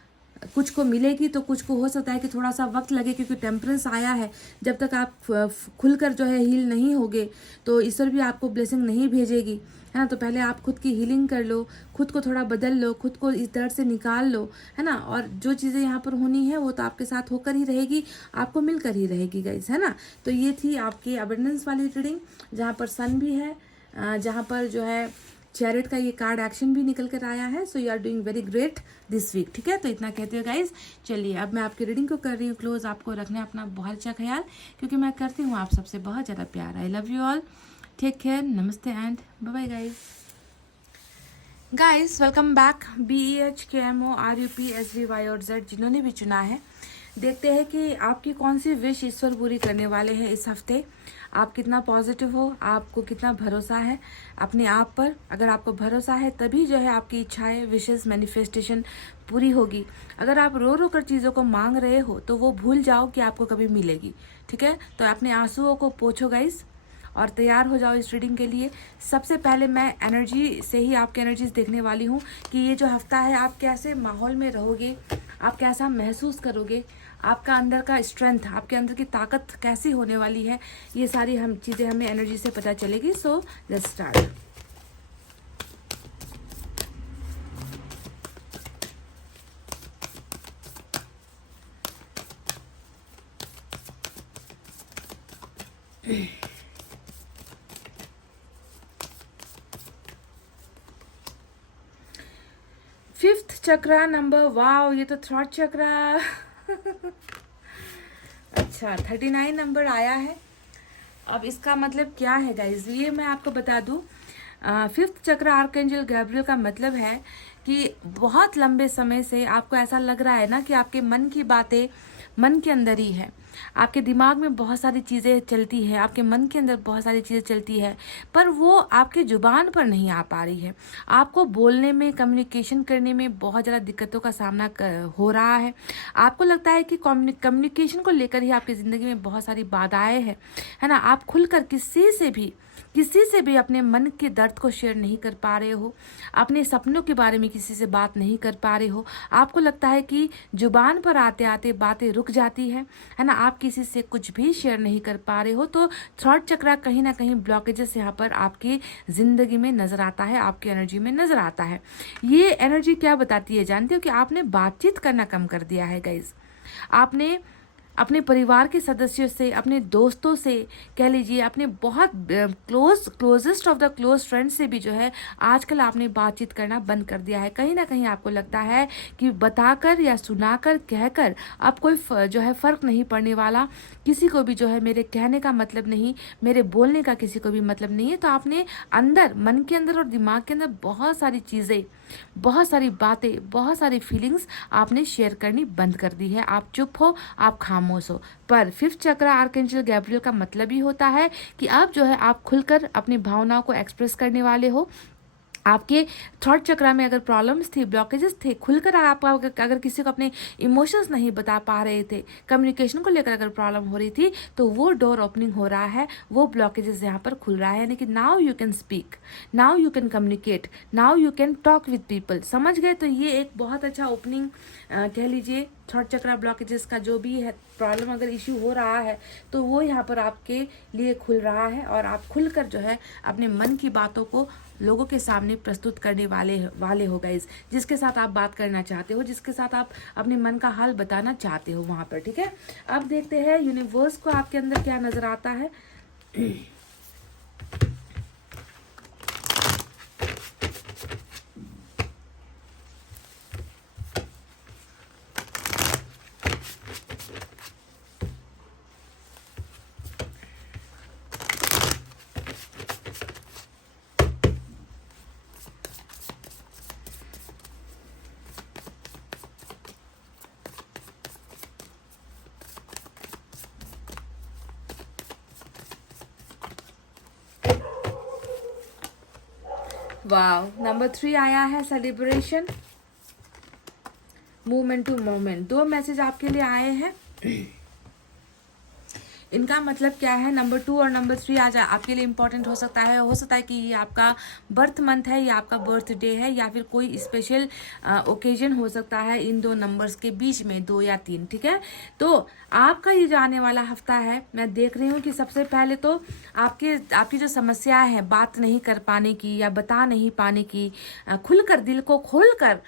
कुछ को मिलेगी तो कुछ को हो सकता है कि थोड़ा सा वक्त लगे, क्योंकि टेम्परेंस आया है। जब तक आप खुलकर जो है हील नहीं होगे तो ईश्वर भी आपको ब्लेसिंग नहीं भेजेगी, है ना। तो पहले आप खुद की हीलिंग कर लो, खुद को थोड़ा बदल लो, खुद को इस दर्द से निकाल लो, है ना। और जो चीज़ें यहाँ पर होनी है वो तो आपके साथ होकर ही रहेगी, आपको मिलकर ही रहेगी गाइस, है ना। तो ये थी आपकी अबंडेंस वाली रीडिंग, जहाँ पर सन भी है, जहाँ पर जो है चैरिट का ये कार्ड एक्शन भी निकल कर आया है। So you are doing very great this week, ठीक है। तो इतना कहते हो गाइज। चलिए अब मैं आपकी रीडिंग को कर रही हूँ क्लोज। आपको रखना है अपना बहुत अच्छा ख्याल, क्योंकि मैं करती हूँ आप सबसे बहुत ज़्यादा प्यार। I love you all, take care, नमस्ते and bye bye guys. Guys welcome back. BEHKMO RUP SVY और Z जिन्होंने भी चुना है, देखते हैं कि आपकी कौन सी विश ईश्वर पूरी करने वाले हैं इस हफ्ते। आप कितना पॉजिटिव हो, आपको कितना भरोसा है अपने आप पर। अगर आपको भरोसा है तभी जो है आपकी इच्छाएं, विशेष मैनिफेस्टेशन पूरी होगी। अगर आप रो रो कर चीज़ों को मांग रहे हो तो वो भूल जाओ कि आपको कभी मिलेगी, ठीक है। तो अपने आंसुओं को पोंछो गाइस और तैयार हो जाओ इस रीडिंग के लिए। सबसे पहले मैं एनर्जी से ही आपकी एनर्जीज देखने वाली हूँ कि ये जो हफ्ता है आप कैसे माहौल में रहोगे, आप कैसा महसूस करोगे, आपका अंदर का स्ट्रेंथ, आपके अंदर की ताकत कैसी होने वाली है। ये सारी हम चीज़ें हमें एनर्जी से पता चलेगी। So let's start. Fifth chakra number, wow ये तो थ्रॉट चक्रा अच्छा 39 नंबर आया है। अब इसका मतलब क्या है गाइज, ये मैं आपको बता दूं। फिफ्थ चक्र आर्कएंजल गैब्रियल का मतलब है कि बहुत लंबे समय से आपको ऐसा लग रहा है ना कि आपके मन की बातें मन के अंदर ही है। आपके दिमाग में बहुत सारी चीज़ें चलती है, आपके मन के अंदर बहुत सारी चीज़ें चलती है, पर वो आपकी जुबान पर नहीं आ पा रही है। आपको बोलने में, कम्युनिकेशन करने में बहुत ज़्यादा दिक्कतों का सामना हो रहा है। आपको लगता है कि कम्युनिकेशन को लेकर ही आपकी ज़िंदगी में बहुत सारी बाधाएं हैं, है ना। आप खुलकर किसी से भी अपने मन के दर्द को शेयर नहीं कर पा रहे हो, अपने सपनों के बारे में किसी से बात नहीं कर पा रहे हो। आपको लगता है कि जुबान पर आते आते बातें रुक जाती है ना। आप किसी से कुछ भी शेयर नहीं कर पा रहे हो। तो थॉट चक्रा कहीं ना कहीं ब्लॉकेजेस यहाँ पर आपकी जिंदगी में नजर आता है, आपकी एनर्जी में नजर आता है। ये एनर्जी क्या बताती है जानते हो कि आपने बातचीत करना कम कर दिया है गाइज। आपने अपने परिवार के सदस्यों से, अपने दोस्तों से, कह लीजिए अपने बहुत closest of the close friend से भी जो है आजकल आपने बातचीत करना बंद कर दिया है। कहीं ना कहीं आपको लगता है कि बताकर या सुनाकर, कहकर अब कोई जो है फ़र्क नहीं पड़ने वाला। किसी को भी जो है मेरे कहने का मतलब नहीं, मेरे बोलने का किसी को भी मतलब नहीं है। तो आपने अंदर, मन के अंदर और दिमाग के अंदर बहुत सारी चीज़ें, बहुत सारी बातें, बहुत सारी फीलिंग्स आपने शेयर करनी बंद कर दी है। आप चुप हो, आप खामोश हो। पर फिफ्थ चक्र आर्कएंजल गैब्रियल का मतलब ही होता है कि अब जो है आप खुलकर अपनी भावनाओं को एक्सप्रेस करने वाले हो। आपके थॉट चक्रा में अगर प्रॉब्लम्स थी, ब्लॉकेजेस थे, खुलकर आप अगर किसी को अपने इमोशंस नहीं बता पा रहे थे, कम्युनिकेशन को लेकर अगर प्रॉब्लम हो रही थी, तो वो डोर ओपनिंग हो रहा है, वो ब्लॉकेजेस यहाँ पर खुल रहा है। यानी कि now you can speak, now you can communicate, now you can talk with people. समझ गए। तो ये एक बहुत अच्छा ओपनिंग कह लीजिए। थॉट चक्रा ब्लॉकेजेस का जो भी है प्रॉब्लम, अगर इश्यू हो रहा है तो वो यहाँ पर आपके लिए खुल रहा है और आप खुलकर जो है अपने मन की बातों को लोगों के सामने प्रस्तुत करने वाले हो गाइस। जिसके साथ आप बात करना चाहते हो, जिसके साथ आप अपने मन का हाल बताना चाहते हो वहाँ पर, ठीक है। अब देखते हैं यूनिवर्स को आपके अंदर क्या नजर आता है। वाव, नंबर 3 आया है, celebration, movement to moment. 2 message आपके लिए आए हैं। इनका मतलब क्या है, नंबर 2 और नंबर 3 आज आपके लिए इंपॉर्टेंट हो सकता है कि ये आपका बर्थ मंथ है या आपका बर्थडे है या फिर कोई स्पेशल ओकेजन हो सकता है इन दो नंबर्स के बीच में, 2 या 3, ठीक है। तो आपका ये जो आने वाला हफ्ता है, मैं देख रही हूँ कि सबसे पहले तो आपकी जो समस्याएं हैं बात नहीं कर पाने की या बता नहीं पाने की, खुलकर दिल को खोलकर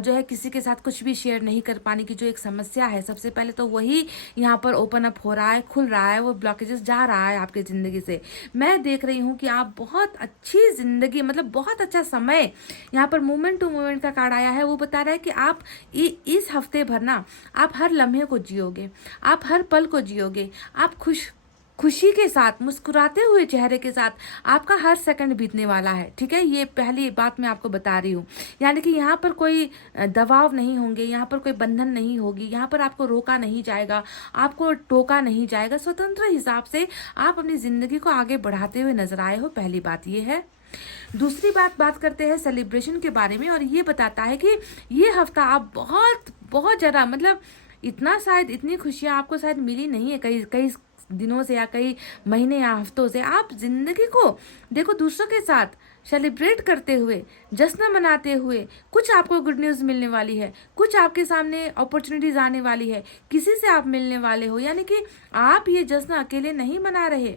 जो है किसी के साथ कुछ भी शेयर नहीं कर पाने की जो एक समस्या है, सबसे पहले तो वही यहाँ पर ओपन अप हो रहा है, खुल रहा है, वो ब्लॉकेजेस जा रहा है आपकी ज़िंदगी से। मैं देख रही हूँ कि आप बहुत अच्छी ज़िंदगी, मतलब बहुत अच्छा समय, यहाँ पर मोमेंट टू मोमेंट का कार्ड आया है, वो बता रहा है कि आप इस हफ्ते भर ना आप हर लम्हे को जियोगे, आप हर पल को जियोगे, आप खुशी के साथ, मुस्कुराते हुए चेहरे के साथ आपका हर सेकंड बीतने वाला है, ठीक है। ये पहली बात मैं आपको बता रही हूँ, यानी कि यहाँ पर कोई दबाव नहीं होंगे, यहाँ पर कोई बंधन नहीं होगी, यहाँ पर आपको रोका नहीं जाएगा, आपको टोका नहीं जाएगा, स्वतंत्र हिसाब से आप अपनी ज़िंदगी को आगे बढ़ाते हुए नजर आए हो, पहली बात ये है। दूसरी बात करते हैं सेलिब्रेशन के बारे में, और ये बताता है कि ये हफ्ता आप बहुत बहुत ज़्यादा, मतलब इतना शायद इतनी खुशियाँ आपको शायद मिली नहीं है कई कई दिनों से या कई महीने या हफ्तों से। आप जिंदगी को देखो दूसरों के साथ सेलिब्रेट करते हुए, जश्न मनाते हुए, कुछ आपको गुड न्यूज़ मिलने वाली है, कुछ आपके सामने अपॉर्चुनिटीज आने वाली है, किसी से आप मिलने वाले हो, यानी कि आप ये जश्न अकेले नहीं मना रहे,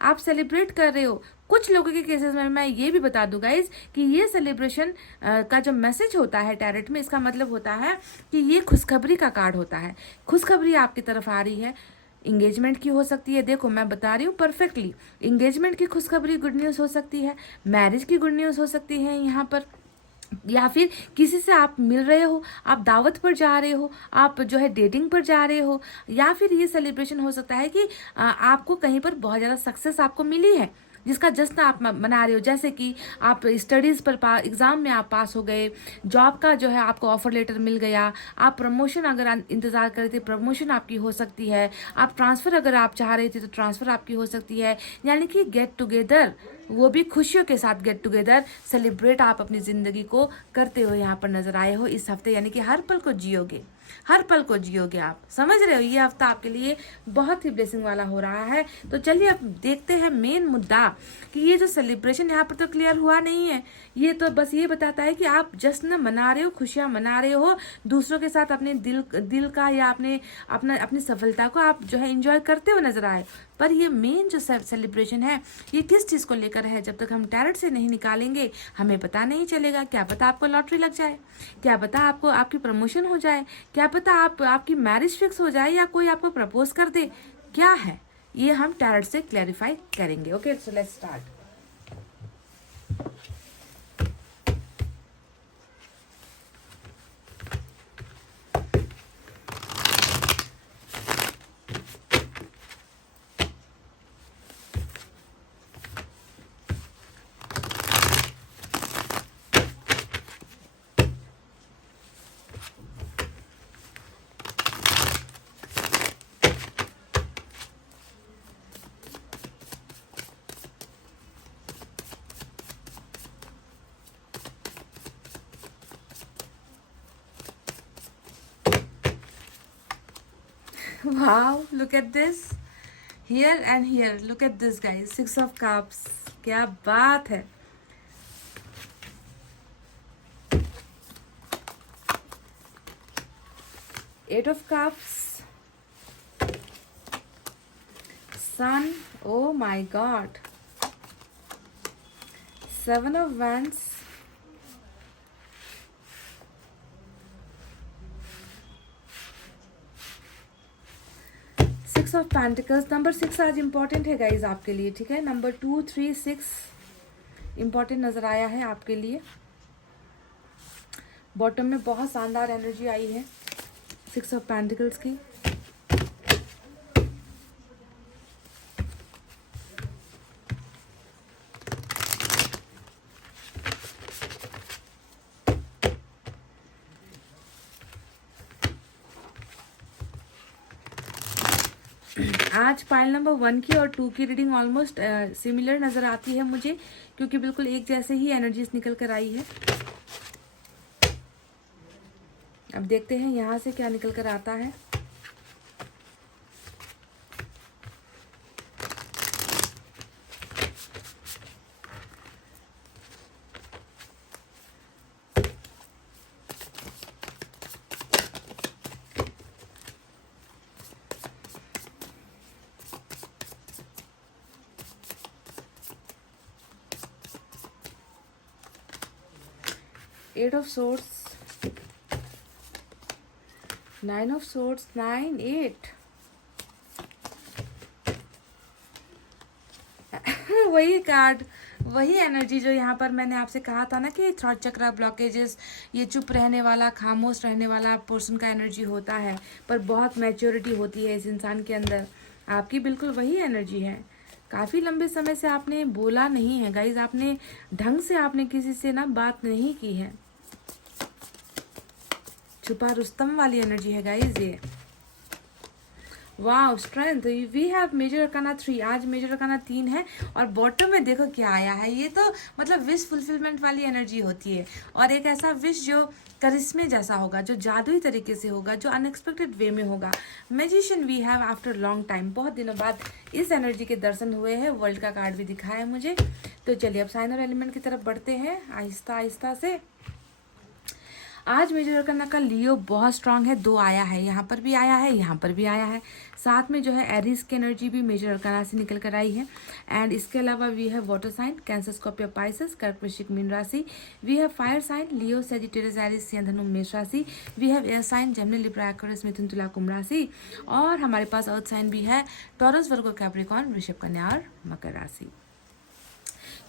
आप सेलिब्रेट कर रहे हो। कुछ लोगों के केसेस में मैं ये भी बता दूं गाइज कि ये सेलिब्रेशन का जो मैसेज होता है टैरेट में, इसका मतलब होता है कि ये खुशखबरी का कार्ड होता है, खुशखबरी आपकी तरफ आ रही है। इंगेजमेंट की हो सकती है, देखो मैं बता रही हूँ परफेक्टली, इंगेजमेंट की खुशखबरी गुड न्यूज़ हो सकती है, मैरिज की गुड न्यूज़ हो सकती है यहाँ पर, या फिर किसी से आप मिल रहे हो, आप दावत पर जा रहे हो, आप जो है डेटिंग पर जा रहे हो, या फिर ये सेलिब्रेशन हो सकता है कि आपको कहीं पर बहुत ज़्यादा सक्सेस आपको मिली है जिसका जश्न आप मना रहे हो, जैसे कि आप स्टडीज़ पर एग्ज़ाम में आप पास हो गए, जॉब का जो है आपको ऑफर लेटर मिल गया, आप प्रमोशन अगर इंतज़ार कर रहे थे प्रमोशन आपकी हो सकती है, आप ट्रांसफ़र अगर आप चाह रहे थे तो ट्रांसफ़र आपकी हो सकती है, यानी कि गेट टुगेदर, वो भी खुशियों के साथ गेट टुगेदर सेलिब्रेट आप अपनी ज़िंदगी को करते हो यहाँ पर नज़र आए हो इस हफ्ते, यानी कि हर पल को जियोगे, हर पल को जियोगे आप, समझ रहे हो। ये हफ्ता आपके लिए बहुत ही ब्लेसिंग वाला हो रहा है। तो चलिए अब देखते हैं मेन मुद्दा कि ये जो सेलिब्रेशन यहाँ पर तो क्लियर हुआ नहीं है, ये तो बस ये बताता है कि आप जश्न मना रहे हो, खुशियाँ मना रहे हो दूसरों के साथ, अपने दिल का या अपनी सफलता को आप जो है इंजॉय करते हुए नजर आए। पर ये मेन जो सेलिब्रेशन है ये किस चीज़ को लेकर है, जब तक हम टैरेट से नहीं निकालेंगे हमें पता नहीं चलेगा। क्या पता आपको लॉटरी लग जाए, क्या पता आपको आपकी प्रमोशन हो जाए, क्या पता आपकी मैरिज फिक्स हो जाए या कोई आपको प्रपोज कर दे, क्या है ये हम टैरेट से क्लैरिफाई करेंगे। Okay, so let's start. Wow, look at this. Here and here. Look at this, guys. 6 of Cups. क्या बात है। Eight of Cups. Sun. Oh my God. 7 of Wands. Six of pentacles. Number 6 आज important है guys आपके लिए, ठीक है। Number 2, 3, 6 important नज़र आया है आपके लिए। बॉटम में बहुत शानदार एनर्जी आई है 6 ऑफ पेंटिकल्स की। आज पाइल नंबर 1 की और 2 की रीडिंग ऑलमोस्ट सिमिलर नज़र आती है मुझे, क्योंकि बिल्कुल एक जैसे ही एनर्जीज निकल कर आई है। अब देखते हैं यहाँ से क्या निकल कर आता है। 8 ऑफ सोर्ड्स, 9 ऑफ सोर्ड्स, 9, 8 वही कार्ड, वही एनर्जी जो यहाँ पर मैंने आपसे कहा था ना कि थ्रॉट चक्र ब्लॉकेजेस, ये चुप रहने वाला, खामोश रहने वाला पर्सन का एनर्जी होता है, पर बहुत मैच्योरिटी होती है इस इंसान के अंदर। आपकी बिल्कुल वही एनर्जी है। काफ़ी लंबे समय से आपने बोला नहीं है गाइज, आपने ढंग से आपने किसी से ना बात नहीं की है। छुपा रुस्तम वाली एनर्जी है गाइज ये। वाह, strength. We have major arcana 3, आज मेजर अरकाना 3 है और बॉटम में देखो क्या आया है। ये तो मतलब विश फुलफिलमेंट वाली एनर्जी होती है, और एक ऐसा विश जो करिश्मे जैसा होगा, जो जादुई तरीके से होगा, जो अनएक्सपेक्टेड वे में होगा। Magician we have after long time, बहुत दिनों बाद इस एनर्जी के दर्शन हुए हैं। वर्ल्ड का कार्ड भी दिखाया है मुझे। तो चलिए अब साइन और एलिमेंट की तरफ बढ़ते हैं आहिस्ता आहिस्ता से। आज मेजर अरकाना का लियो बहुत स्ट्रांग है, 2 आया है, यहाँ पर भी आया है, यहाँ पर भी आया है। साथ में जो है एरीज की एनर्जी भी मेजर अरकाना से निकल कर आई है। एंड इसके अलावा we have water sign, Cancer, Scorpio, Pisces, कर्क, वृश्चिक, मीन राशि। We have fire sign, Leo, Sagittarius, Aries, सिंह, धनु, मेष राशि। We have air sign, Gemini, Libra, Aquarius, मिथुन, तुला, कुंभ राशि। और हमारे पास अर्थ साइन भी है, टॉरस, वर्गो, कैप्रिकॉर्न, वृषभ, कन्या और मकर राशि।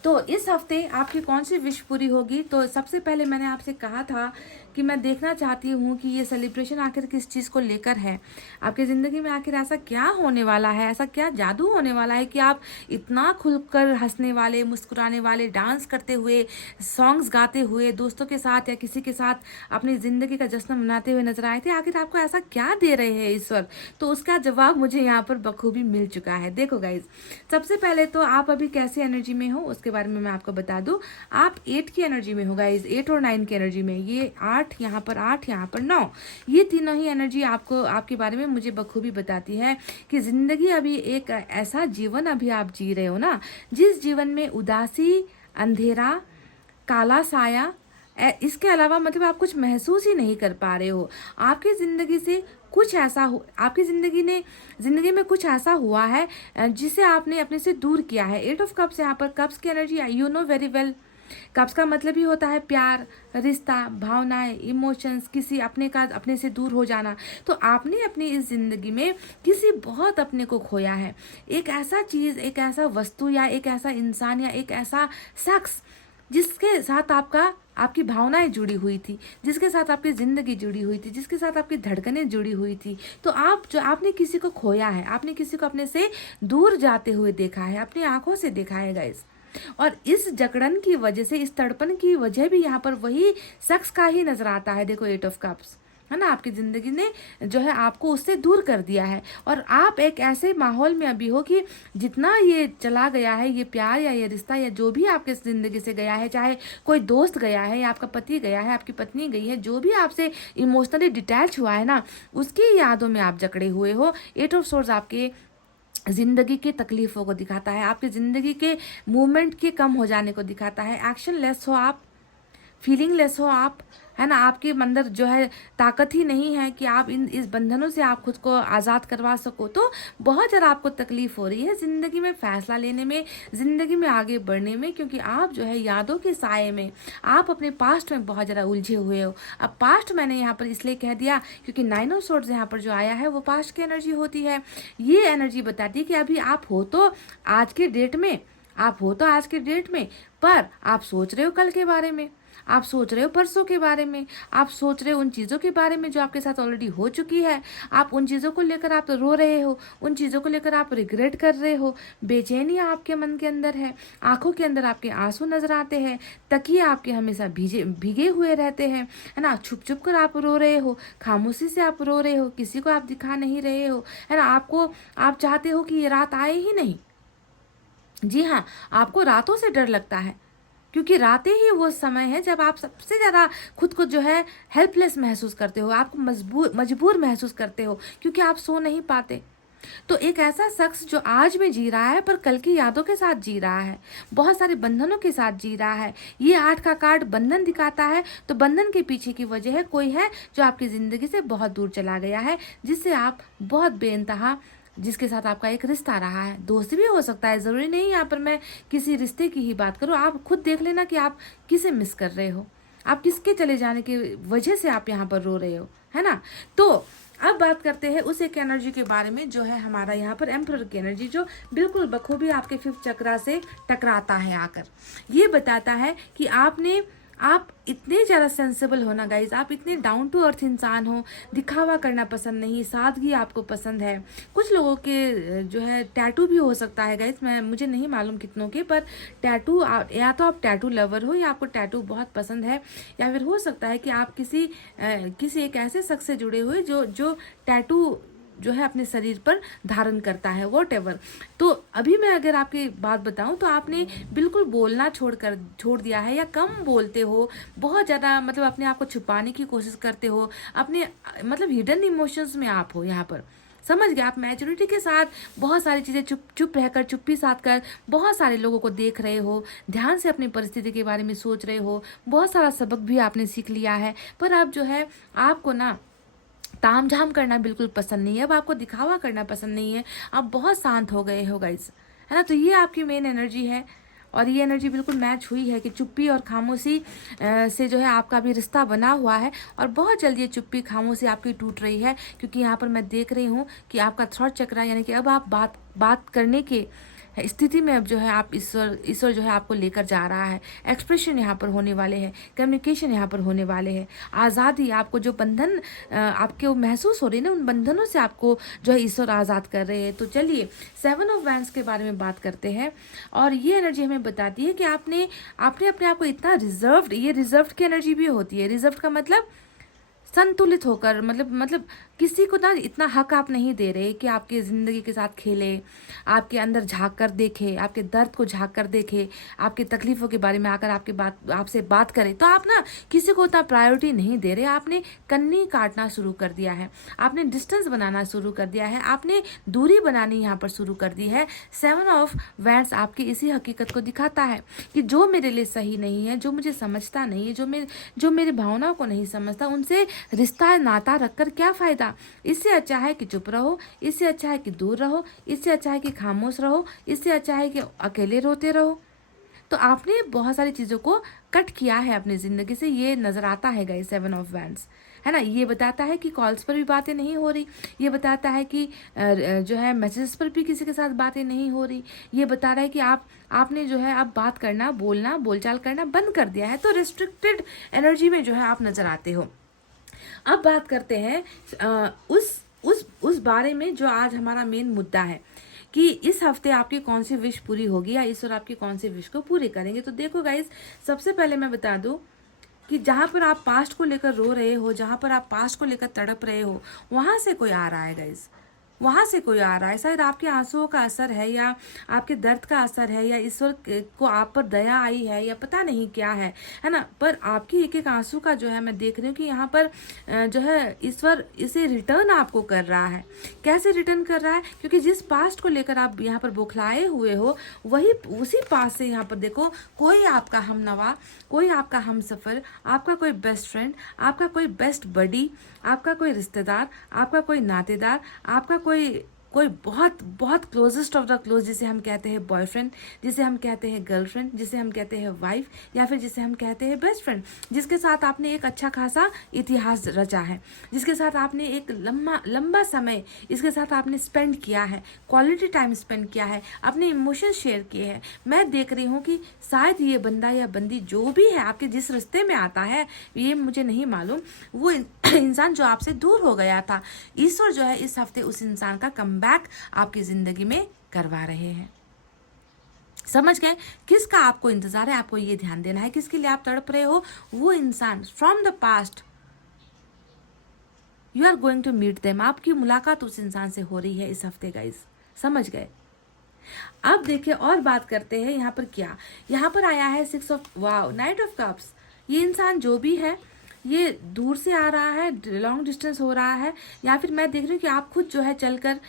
तो इस हफ्ते आपकी कौन सी विश पूरी होगी? तो सबसे पहले मैंने आपसे कहा था कि मैं देखना चाहती हूँ कि ये सेलिब्रेशन आखिर किस चीज़ को लेकर है। आपकी ज़िंदगी में आखिर ऐसा क्या होने वाला है, ऐसा क्या जादू होने वाला है कि आप इतना खुलकर हंसने वाले, मुस्कुराने वाले, डांस करते हुए, सॉन्ग्स गाते हुए, दोस्तों के साथ या किसी के साथ अपनी ज़िंदगी का जश्न मनाते हुए नजर आए थे। आखिर आपको ऐसा क्या दे रहे हैं ईश्वर? तो उसका जवाब मुझे यहाँ पर बखूबी मिल चुका है। देखो गाइज, सबसे पहले तो आप अभी कैसी एनर्जी में हो उसके बारे में मैं आपको बता दूं। आप 8 की एनर्जी में हो गाइज, 8 और 9 की एनर्जी में। ये 8, यहाँ पर 8, यहाँ पर 9, ये तीनों ही एनर्जी आपको आपके बारे में मुझे बखूबी बताती है कि जिंदगी अभी एक ऐसा जीवन अभी आप जी रहे हो ना, जिस जीवन में उदासी, अंधेरा, काला साया, इसके अलावा मतलब आप कुछ महसूस ही नहीं कर पा रहे हो। आपकी ज़िंदगी से कुछ ऐसा हो, आपकी ज़िंदगी में कुछ ऐसा हुआ है जिसे आपने अपने से दूर किया है। 8 ऑफ कप्स, यहाँ पर कप्स की energy, you know very well. Cups का मतलब ही होता है प्यार, रिश्ता, भावनाएं, इमोशंस, किसी अपने का अपने से दूर हो जाना। तो आपने अपनी इस जिंदगी में किसी बहुत अपने को खोया है। एक ऐसा चीज़, एक ऐसा वस्तु या एक ऐसा इंसान या एक ऐसा शख्स जिसके साथ आपकी भावनाएं जुड़ी हुई थी, जिसके साथ आपकी ज़िंदगी जुड़ी हुई थी, जिसके साथ आपकी धड़कनें जुड़ी हुई थी। तो आपने किसी को खोया है, आपने किसी को अपने से दूर जाते हुए देखा है, अपनी आंखों से देखा है गाइस। और इस जकड़न की वजह से, इस तड़पन की वजह भी यहाँ पर वही शख्स का ही नजर आता है। देखो 8 ऑफ कप्स है ना, आपकी ज़िंदगी ने जो है आपको उससे दूर कर दिया है। और आप एक ऐसे माहौल में अभी हो कि जितना ये चला गया है, ये प्यार या ये रिश्ता या जो भी आपके ज़िंदगी से गया है, चाहे कोई दोस्त गया है या आपका पति गया है, आपकी पत्नी गई है, जो भी आपसे इमोशनली डिटैच हुआ है ना, उसकी यादों में आप जकड़े हुए हो। 8 ऑफ सोर्ड्स आपके जिंदगी की तकलीफों को दिखाता है, आपकी ज़िंदगी के मूवमेंट के कम हो जाने को दिखाता है। एक्शन लेस हो आप, फीलिंग लेस हो आप, है ना, आपके अंदर जो है ताकत ही नहीं है कि आप इस बंधनों से आप खुद को आज़ाद करवा सको। तो बहुत ज़्यादा आपको तकलीफ हो रही है ज़िंदगी में फैसला लेने में, ज़िंदगी में आगे बढ़ने में, क्योंकि आप जो है यादों के साए में, आप अपने पास्ट में बहुत ज़्यादा उलझे हुए हो। अब पास्ट मैंने यहाँ पर इसलिए कह दिया क्योंकि 9 ऑफ सोर्ड्स यहाँ पर जो आया है वो पास्ट की एनर्जी होती है। ये एनर्जी बताती है कि अभी आप हो तो आज के डेट में, पर आप सोच रहे हो कल के बारे में, आप सोच रहे हो परसों के बारे में, आप सोच रहे हो उन चीज़ों के बारे में जो आपके साथ ऑलरेडी हो चुकी है। आप उन चीज़ों को लेकर आप रो रहे हो, उन चीज़ों को लेकर आप रिग्रेट कर रहे हो, बेचैनी आपके मन के अंदर है, आंखों के अंदर आपके आंसू नजर आते हैं, तकिए आपके हमेशा भीगे हुए रहते हैं, है ना, छुप छुप कर आप रो रहे हो, खामोशी से आप रो रहे हो, किसी को आप दिखा नहीं रहे हो, है ना। आप चाहते हो कि ये रात आए ही नहीं। जी हाँ, आपको रातों से डर लगता है क्योंकि रातें ही वो समय है जब आप सबसे ज़्यादा खुद को जो है हेल्पलेस महसूस करते हो, आपको मजबूर महसूस करते हो क्योंकि आप सो नहीं पाते। तो एक ऐसा शख्स जो आज में जी रहा है पर कल की यादों के साथ जी रहा है, बहुत सारे बंधनों के साथ जी रहा है। ये 8 का कार्ड बंधन दिखाता है। तो बंधन के पीछे की वजह है कोई है जो आपकी ज़िंदगी से बहुत दूर चला गया है, जिससे आप बहुत बेइंतहा, जिसके साथ आपका एक रिश्ता रहा है, दोस्त भी हो सकता है, ज़रूरी नहीं यहाँ पर मैं किसी रिश्ते की ही बात करूँ। आप खुद देख लेना कि आप किसे मिस कर रहे हो। आप किसके चले जाने की वजह से आप यहाँ पर रो रहे हो, है ना। तो अब बात करते हैं उस एक एनर्जी के बारे में जो है हमारा यहाँ पर एम्परर की एनर्जी, जो बिल्कुल बखूबी आपके 5th चक्रा से टकराता है आकर। ये बताता है कि आप इतने ज़्यादा सेंसिबल हो ना गाइज, आप इतने डाउन टू अर्थ इंसान हो, दिखावा करना पसंद नहीं, सादगी आपको पसंद है। कुछ लोगों के जो है टैटू भी हो सकता है गाइज, मुझे नहीं मालूम कितनों के, पर टैटू या तो आप टैटू लवर हो या आपको टैटू बहुत पसंद है, या फिर हो सकता है कि आप किसी एक ऐसे शख्स से जुड़े हुए जो टैटू जो है अपने शरीर पर धारण करता है, वॉटएवर। तो अभी मैं अगर आपकी बात बताऊं तो आपने बिल्कुल बोलना छोड़ दिया है, या कम बोलते हो, बहुत ज़्यादा मतलब अपने आप को छुपाने की कोशिश करते हो, अपने मतलब हिडन इमोशंस में आप हो यहाँ पर। समझ गए, आप मैच्योरिटी के साथ बहुत सारी चीज़ें चुप रहकर, चुप्पी साध कर बहुत सारे लोगों को देख रहे हो, ध्यान से अपनी परिस्थिति के बारे में सोच रहे हो, बहुत सारा सबक भी आपने सीख लिया है, पर अब जो है आपको ना ताम झाम करना बिल्कुल पसंद नहीं है, अब आपको दिखावा करना पसंद नहीं है, आप बहुत शांत हो गए हो गाइस, है ना। तो ये आपकी मेन एनर्जी है, और ये एनर्जी बिल्कुल मैच हुई है कि चुप्पी और खामोशी से जो है आपका भी रिश्ता बना हुआ है, और बहुत जल्दी ये चुप्पी खामोशी आपकी टूट रही है, क्योंकि यहाँ पर मैं देख रही हूँ कि आपका थ्रॉट चक्रा, यानी कि अब आप बात करने के स्थिति में अब जो है आप ईश्वर जो है आपको लेकर जा रहा है। एक्सप्रेशन यहाँ पर होने वाले हैं, कम्युनिकेशन यहाँ पर होने वाले हैं, आज़ादी, आपको जो बंधन आपके वो महसूस हो रही है ना, उन बंधनों से आपको जो है ईश्वर आज़ाद कर रहे हैं। तो चलिए 7 ऑफ वैंड्स के बारे में बात करते हैं, और ये एनर्जी हमें बताती है कि आपने अपने आप को इतना रिजर्व्ड, ये रिजर्व्ड की एनर्जी भी होती है। रिजर्व्ड का मतलब संतुलित होकर, मतलब किसी को ना इतना हक आप नहीं दे रहे कि आपकी ज़िंदगी के साथ खेले, आपके अंदर झांक कर देखे, आपके दर्द को झांक कर देखे, आपकी तकलीफ़ों के बारे में आकर आपसे बात करे। तो आप ना किसी को उतना प्रायोरिटी नहीं दे रहे, आपने कन्नी काटना शुरू कर दिया है, आपने डिस्टेंस बनाना शुरू कर दिया है, आपने दूरी बनानी यहाँ पर शुरू कर दी है। 7 ऑफ वैंड्स आपकी इसी हकीकत को दिखाता है कि जो मेरे लिए सही नहीं है, जो मुझे समझता नहीं है, जो मेरी भावनाओं को नहीं समझता, उनसे रिश्ता नाता रखकर क्या फ़ायदा। इससे अच्छा है कि चुप रहो, इससे अच्छा है कि दूर रहो, इससे अच्छा है कि खामोश रहो, इससे अच्छा है कि अकेले रोते रहो। तो आपने बहुत सारी चीज़ों को कट किया है अपनी ज़िंदगी से, ये नज़र आता है गाइस 7 ऑफ वैंड्स, है ना। ये बताता है कि कॉल्स पर भी बातें नहीं हो रही, ये बताता है कि जो है मैसेजेस पर भी किसी के साथ बातें नहीं हो रही, ये बता रहा है कि आपने जो है अब बात करना, बोलना, बोलचाल करना बंद कर दिया है। तो रिस्ट्रिक्टेड एनर्जी में जो है आप नज़र आते हो। अब बात करते हैं उस बारे में जो आज हमारा मेन मुद्दा है कि इस हफ्ते आपकी कौन सी विश पूरी होगी, या ईश्वर आपकी कौन सी विश को पूरी करेंगे। तो देखो गाइस, सबसे पहले मैं बता दूं कि जहाँ पर आप पास्ट को लेकर रो रहे हो, जहाँ पर आप पास्ट को लेकर तड़प रहे हो, वहाँ से कोई आ रहा है गाइस, वहाँ से कोई आ रहा है। शायद आपके आंसुओं का असर है, या आपके दर्द का असर है, या ईश्वर को आप पर दया आई है, या पता नहीं क्या है ना। पर आपकी एक एक आंसू का जो है मैं देख रही हूँ कि यहाँ पर जो है ईश्वर इसे रिटर्न आपको कर रहा है। कैसे रिटर्न कर रहा है? क्योंकि जिस पास्ट को लेकर आप यहाँ पर बौखलाए हुए हो, वही उसी पास्ट से यहाँ पर देखो कोई आपका हमनवा, कोई आपका हमसफ़र, आपका कोई बेस्ट फ्रेंड, आपका कोई बेस्ट बडी, आपका कोई रिश्तेदार, आपका कोई नातेदार, आपका कोई बहुत बहुत क्लोजेस्ट ऑफ द क्लोज, जिसे हम कहते हैं बॉयफ्रेंड, जिसे हम कहते हैं गर्लफ्रेंड, जिसे हम कहते हैं वाइफ, या फिर जिसे हम कहते हैं बेस्ट फ्रेंड, जिसके साथ आपने एक अच्छा खासा इतिहास रचा है, जिसके साथ आपने एक लंबा समय इसके साथ आपने स्पेंड किया है, क्वालिटी टाइम स्पेंड किया है, अपने इमोशंस शेयर किए हैं। मैं देख रही हूँ कि शायद ये बंदा या बंदी जो भी है आपके जिस रिश्ते में आता है, ये मुझे नहीं मालूम, वो इंसान जो आपसे दूर हो गया था, ईश्वर जो है इस हफ्ते उस इंसान का कमबैक आपकी जिंदगी में करवा रहे हैं। समझ गए? किसका आपको इंतजार है, आपको ये ध्यान देना है, किसके लिए आप तड़प रहे हो। वो इंसान from the past, you are going to meet them, आपकी मुलाकात उस इंसान से हो रही है इस हफ्ते गाइस। समझ गए? अब देखिए और बात करते हैं यहाँ पर क्या, यहाँ पर आया है 6 of wow, night of cups. ये इंसान जो भी है ये दूर से आ रहा है, लॉन्ग डिस्टेंस हो रहा है, या फिर मैं देख रही हूँ कि आप खुद जो है चलकर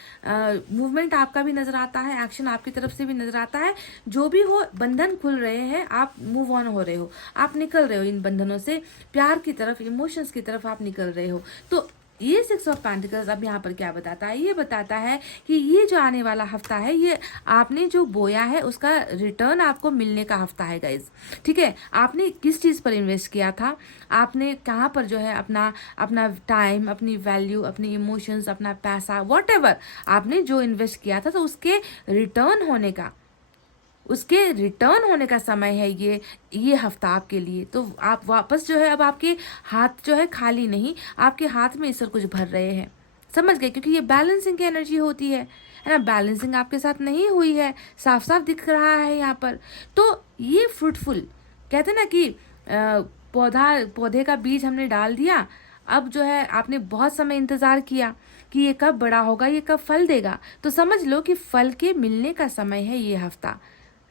मूवमेंट आपका भी नज़र आता है, एक्शन आपकी तरफ से भी नज़र आता है। जो भी हो, बंधन खुल रहे हैं, आप मूव ऑन हो रहे हो, आप निकल रहे हो इन बंधनों से, प्यार की तरफ, इमोशंस की तरफ आप निकल रहे हो। तो ये 6 ऑफ पेंटिकल्स अब यहाँ पर क्या बताता है, ये बताता है कि ये जो आने वाला हफ्ता है ये आपने जो बोया है उसका रिटर्न आपको मिलने का हफ्ता है गाइज। ठीक है, आपने किस चीज़ पर इन्वेस्ट किया था, आपने कहाँ पर जो है अपना अपना टाइम, अपनी वैल्यू, अपनी इमोशंस, अपना पैसा, वॉट आपने जो इन्वेस्ट किया था, तो उसके रिटर्न होने का समय है ये हफ्ता आपके लिए। तो आप वापस जो है अब आपके हाथ जो है खाली नहीं, आपके हाथ में ईश्वर कुछ भर रहे हैं, समझ गए? क्योंकि ये बैलेंसिंग की एनर्जी होती है ना। बैलेंसिंग आपके साथ नहीं हुई है, साफ साफ दिख रहा है यहाँ पर। तो ये फ्रूटफुल, कहते हैं ना कि पौधे का बीज हमने डाल दिया, अब जो है आपने बहुत समय इंतजार किया कि ये कब बड़ा होगा, ये कब फल देगा, तो समझ लो कि फल के मिलने का समय है ये हफ्ता।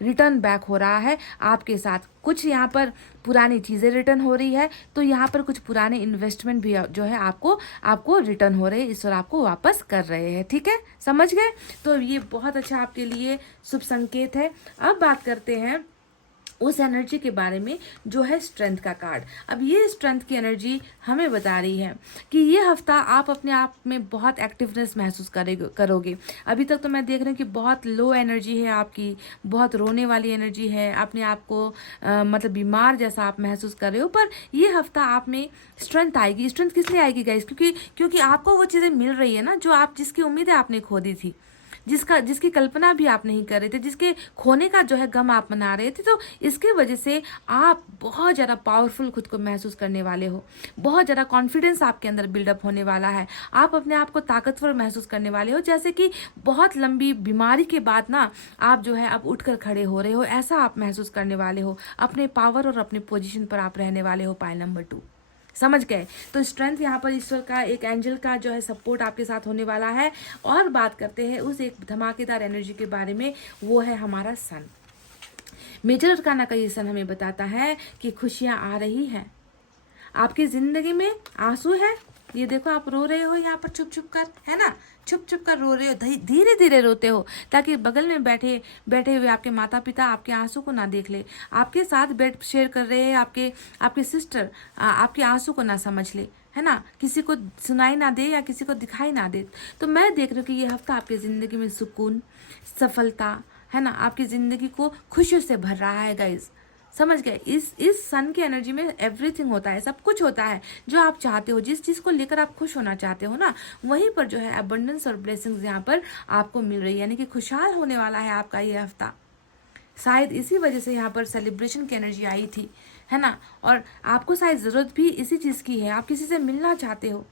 रिटर्न बैक हो रहा है आपके साथ, कुछ यहाँ पर पुरानी चीज़ें रिटर्न हो रही है, तो यहाँ पर कुछ पुराने इन्वेस्टमेंट भी जो है आपको रिटर्न हो रहे हैं, ईश्वर आपको वापस कर रहे हैं। ठीक है, समझ गए? तो ये बहुत अच्छा आपके लिए शुभ संकेत है। अब बात करते हैं उस एनर्जी के बारे में जो है स्ट्रेंथ का कार्ड। अब ये स्ट्रेंथ की एनर्जी हमें बता रही है कि ये हफ्ता आप अपने आप में बहुत एक्टिवनेस महसूस करोगे। अभी तक तो मैं देख रही हूँ कि बहुत लो एनर्जी है आपकी, बहुत रोने वाली एनर्जी है, अपने आप को मतलब बीमार जैसा आप महसूस कर रहे हो। पर ये हफ्ता आप में स्ट्रेंथ आएगी। स्ट्रेंथ किस लिए आएगी गाइस? क्योंकि आपको वो चीज़ें मिल रही है ना जो जिसकी उम्मीदें आपने खो दी थी, जिसकी कल्पना भी आप नहीं कर रहे थे, जिसके खोने का जो है गम आप मना रहे थे। तो इसके वजह से आप बहुत ज़्यादा पावरफुल खुद को महसूस करने वाले हो, बहुत ज़्यादा कॉन्फिडेंस आपके अंदर बिल्डअप होने वाला है, आप अपने आप को ताकतवर महसूस करने वाले हो, जैसे कि बहुत लंबी बीमारी के बाद ना आप जो है अब उठकर खड़े हो रहे हो, ऐसा आप महसूस करने वाले हो। अपने पावर और अपने पोजीशन पर आप रहने वाले हो। पाइल नंबर 2, समझ गए? तो स्ट्रेंथ यहाँ पर ईश्वर का, एक एंजल का जो है सपोर्ट आपके साथ होने वाला है। और बात करते हैं उस एक धमाकेदार एनर्जी के बारे में, वो है हमारा सन। मेजर अरकाना का ये सन हमें बताता है कि खुशियाँ आ रही हैं, आपकी जिंदगी में आंसू है। ये देखो आप रो रहे हो यहाँ पर छुप छुप कर, है ना, छुप छुप कर रो रहे हो, धीरे धीरे रोते हो, ताकि बगल में बैठे हुए आपके माता पिता आपके आंसू को ना देख ले, आपके साथ बेड शेयर कर रहे हैं आपके सिस्टर आपके आंसू को ना समझ ले, है ना, किसी को सुनाई ना दे या किसी को दिखाई ना दे। तो मैं देख रही हूँ कि ये हफ्ता आपकी ज़िंदगी में सुकून, सफलता, है ना, आपकी ज़िंदगी को खुशियों से भर रहा है गाइज। समझ गए? इस सन की एनर्जी में एवरीथिंग होता है, सब कुछ होता है जो आप चाहते हो, जिस चीज़ को लेकर आप खुश होना चाहते हो ना, वहीं पर जो है अबंडेंस और ब्लेसिंग्स यहाँ पर आपको मिल रही है, यानी कि खुशहाल होने वाला है आपका ये हफ्ता। शायद इसी वजह से यहाँ पर सेलिब्रेशन की एनर्जी आई थी, है ना, और आपको शायद ज़रूरत भी इसी चीज़ की है। आप किसी से मिलना चाहते हो,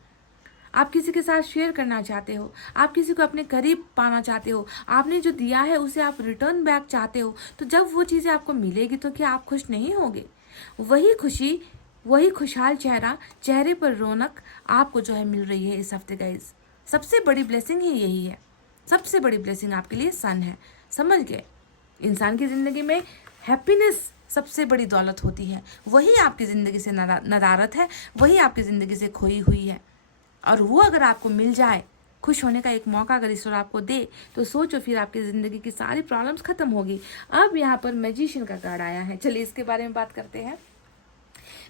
आप किसी के साथ शेयर करना चाहते हो, आप किसी को अपने करीब पाना चाहते हो, आपने जो दिया है उसे आप रिटर्न बैक चाहते हो। तो जब वो चीज़ें आपको मिलेगी तो क्या आप खुश नहीं होगे? वही खुशी, वही खुशहाल चेहरे पर रौनक आपको जो है मिल रही है इस हफ्ते गाइज। सबसे बड़ी ब्लेसिंग ही यही है, सबसे बड़ी ब्लेसिंग आपके लिए सन है। समझ गए? इंसान की ज़िंदगी में हैप्पीनेस सबसे बड़ी दौलत होती है, वही आपकी ज़िंदगी से नदारत है, वही आपकी ज़िंदगी से खोई हुई है। और वो अगर आपको मिल जाए, खुश होने का एक मौका अगर ईश्वर आपको दे, तो सोचो फिर आपकी ज़िंदगी की सारी प्रॉब्लम्स खत्म होगी। अब यहाँ पर मैजिशियन का कार्ड आया है, चलिए इसके बारे में बात करते हैं।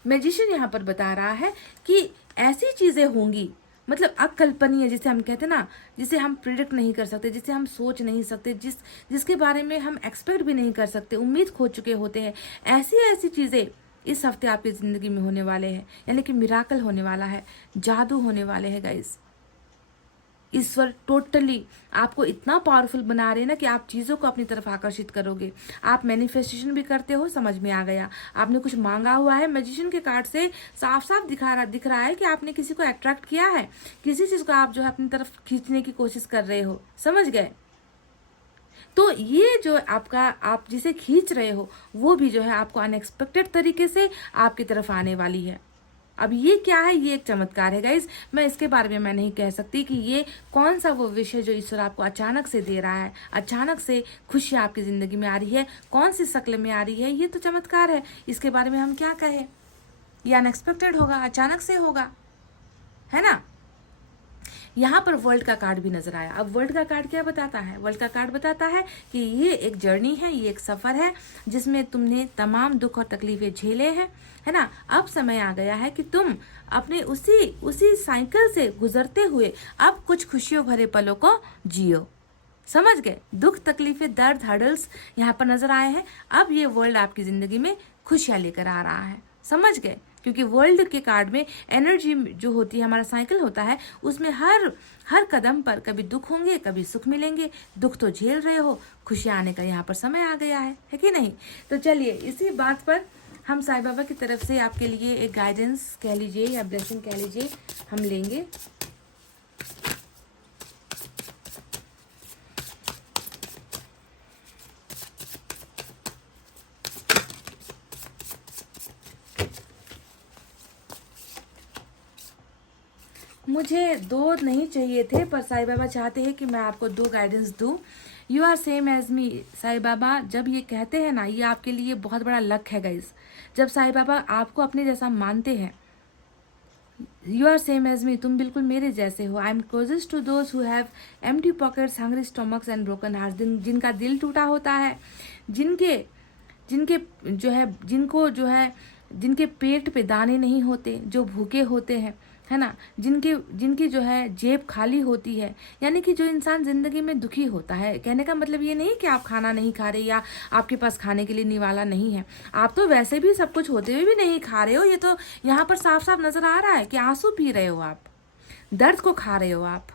मैजिशियन यहाँ पर बता रहा है कि ऐसी चीज़ें होंगी, मतलब अकल्पनीय, जिसे हम कहते हैं ना, जिसे हम प्रिडिक्ट नहीं कर सकते, जिसे हम सोच नहीं सकते, जिसके बारे में हम एक्सपेक्ट भी नहीं कर सकते, उम्मीद खो चुके होते हैं, ऐसी चीज़ें इस हफ्ते आपकी ज़िंदगी में होने वाले हैं। यानी कि मिराकल होने वाला है, जादू होने वाले हैं गाइस। ईश्वर टोटली आपको इतना पावरफुल बना रहे हैं ना कि आप चीज़ों को अपनी तरफ आकर्षित करोगे। आप मैनिफेस्टेशन भी करते हो, समझ में आ गया, आपने कुछ मांगा हुआ है। मैजिशियन के कार्ड से साफ साफ दिख रहा है कि आपने किसी को अट्रैक्ट किया है, किसी चीज़ को आप जो है अपनी तरफ खींचने की कोशिश कर रहे हो, समझ गए? तो ये जो आप जिसे खींच रहे हो वो भी जो है आपको अनएक्सपेक्टेड तरीके से आपकी तरफ आने वाली है। अब ये क्या है? ये एक चमत्कार है गाइज। मैं इसके बारे में मैं नहीं कह सकती कि ये कौन सा वो विषय जो ईश्वर आपको अचानक से दे रहा है, अचानक से खुशियाँ आपकी ज़िंदगी में आ रही है, कौन सी शक्ल में आ रही है, ये तो चमत्कार है। इसके बारे में हम क्या कहें? ये अनएक्सपेक्टेड होगा, अचानक से होगा, है ना। यहाँ पर वर्ल्ड का कार्ड भी नजर आया। अब वर्ल्ड का कार्ड क्या बताता है? वर्ल्ड का कार्ड बताता है कि ये एक जर्नी है, ये एक सफर है जिसमें तुमने तमाम दुख और तकलीफें झेले हैं, है ना। अब समय आ गया है कि तुम अपने उसी साइकिल से गुजरते हुए अब कुछ खुशियों भरे पलों को जियो। समझ गए? दुख, तकलीफें, दर्द, हर्डल्स यहाँ पर नजर आए हैं। अब ये वर्ल्ड आपकी जिंदगी में खुशियां लेकर आ रहा है। समझ गए? क्योंकि वर्ल्ड के कार्ड में एनर्जी जो होती है, हमारा साइकिल होता है, उसमें हर कदम पर कभी दुख होंगे, कभी सुख मिलेंगे। दुख तो झेल रहे हो, खुशियां आने का यहाँ पर समय आ गया है कि नहीं? तो चलिए इसी बात पर हम साईं बाबा की तरफ से आपके लिए एक गाइडेंस कह लीजिए या ब्लेसिंग कह लीजिए, हम लेंगे। मुझे 2 नहीं चाहिए थे, पर साईं बाबा चाहते हैं कि मैं आपको 2 गाइडेंस दूं। यू आर सेम एज मी। साईं बाबा जब ये कहते हैं ना, ये आपके लिए बहुत बड़ा लक है गाइस। जब साईं बाबा आपको अपने जैसा मानते हैं, you are same as me, तुम बिल्कुल मेरे जैसे हो। I am closest to those who have empty pockets, hungry stomachs and broken heart. जिनका दिल टूटा होता है, जिनके जिनके जो है जिनके पेट पे दाने नहीं होते, जो भूखे होते हैं, है ना, जिनकी जो है जेब खाली होती है, यानी कि जो इंसान जिंदगी में दुखी होता है। कहने का मतलब ये नहीं कि आप खाना नहीं खा रहे या आपके पास खाने के लिए निवाला नहीं है। आप तो वैसे भी सब कुछ होते हुए भी नहीं खा रहे हो। ये तो यहाँ पर साफ साफ नजर आ रहा है कि आंसू पी रहे हो आप, दर्द को खा रहे हो आप,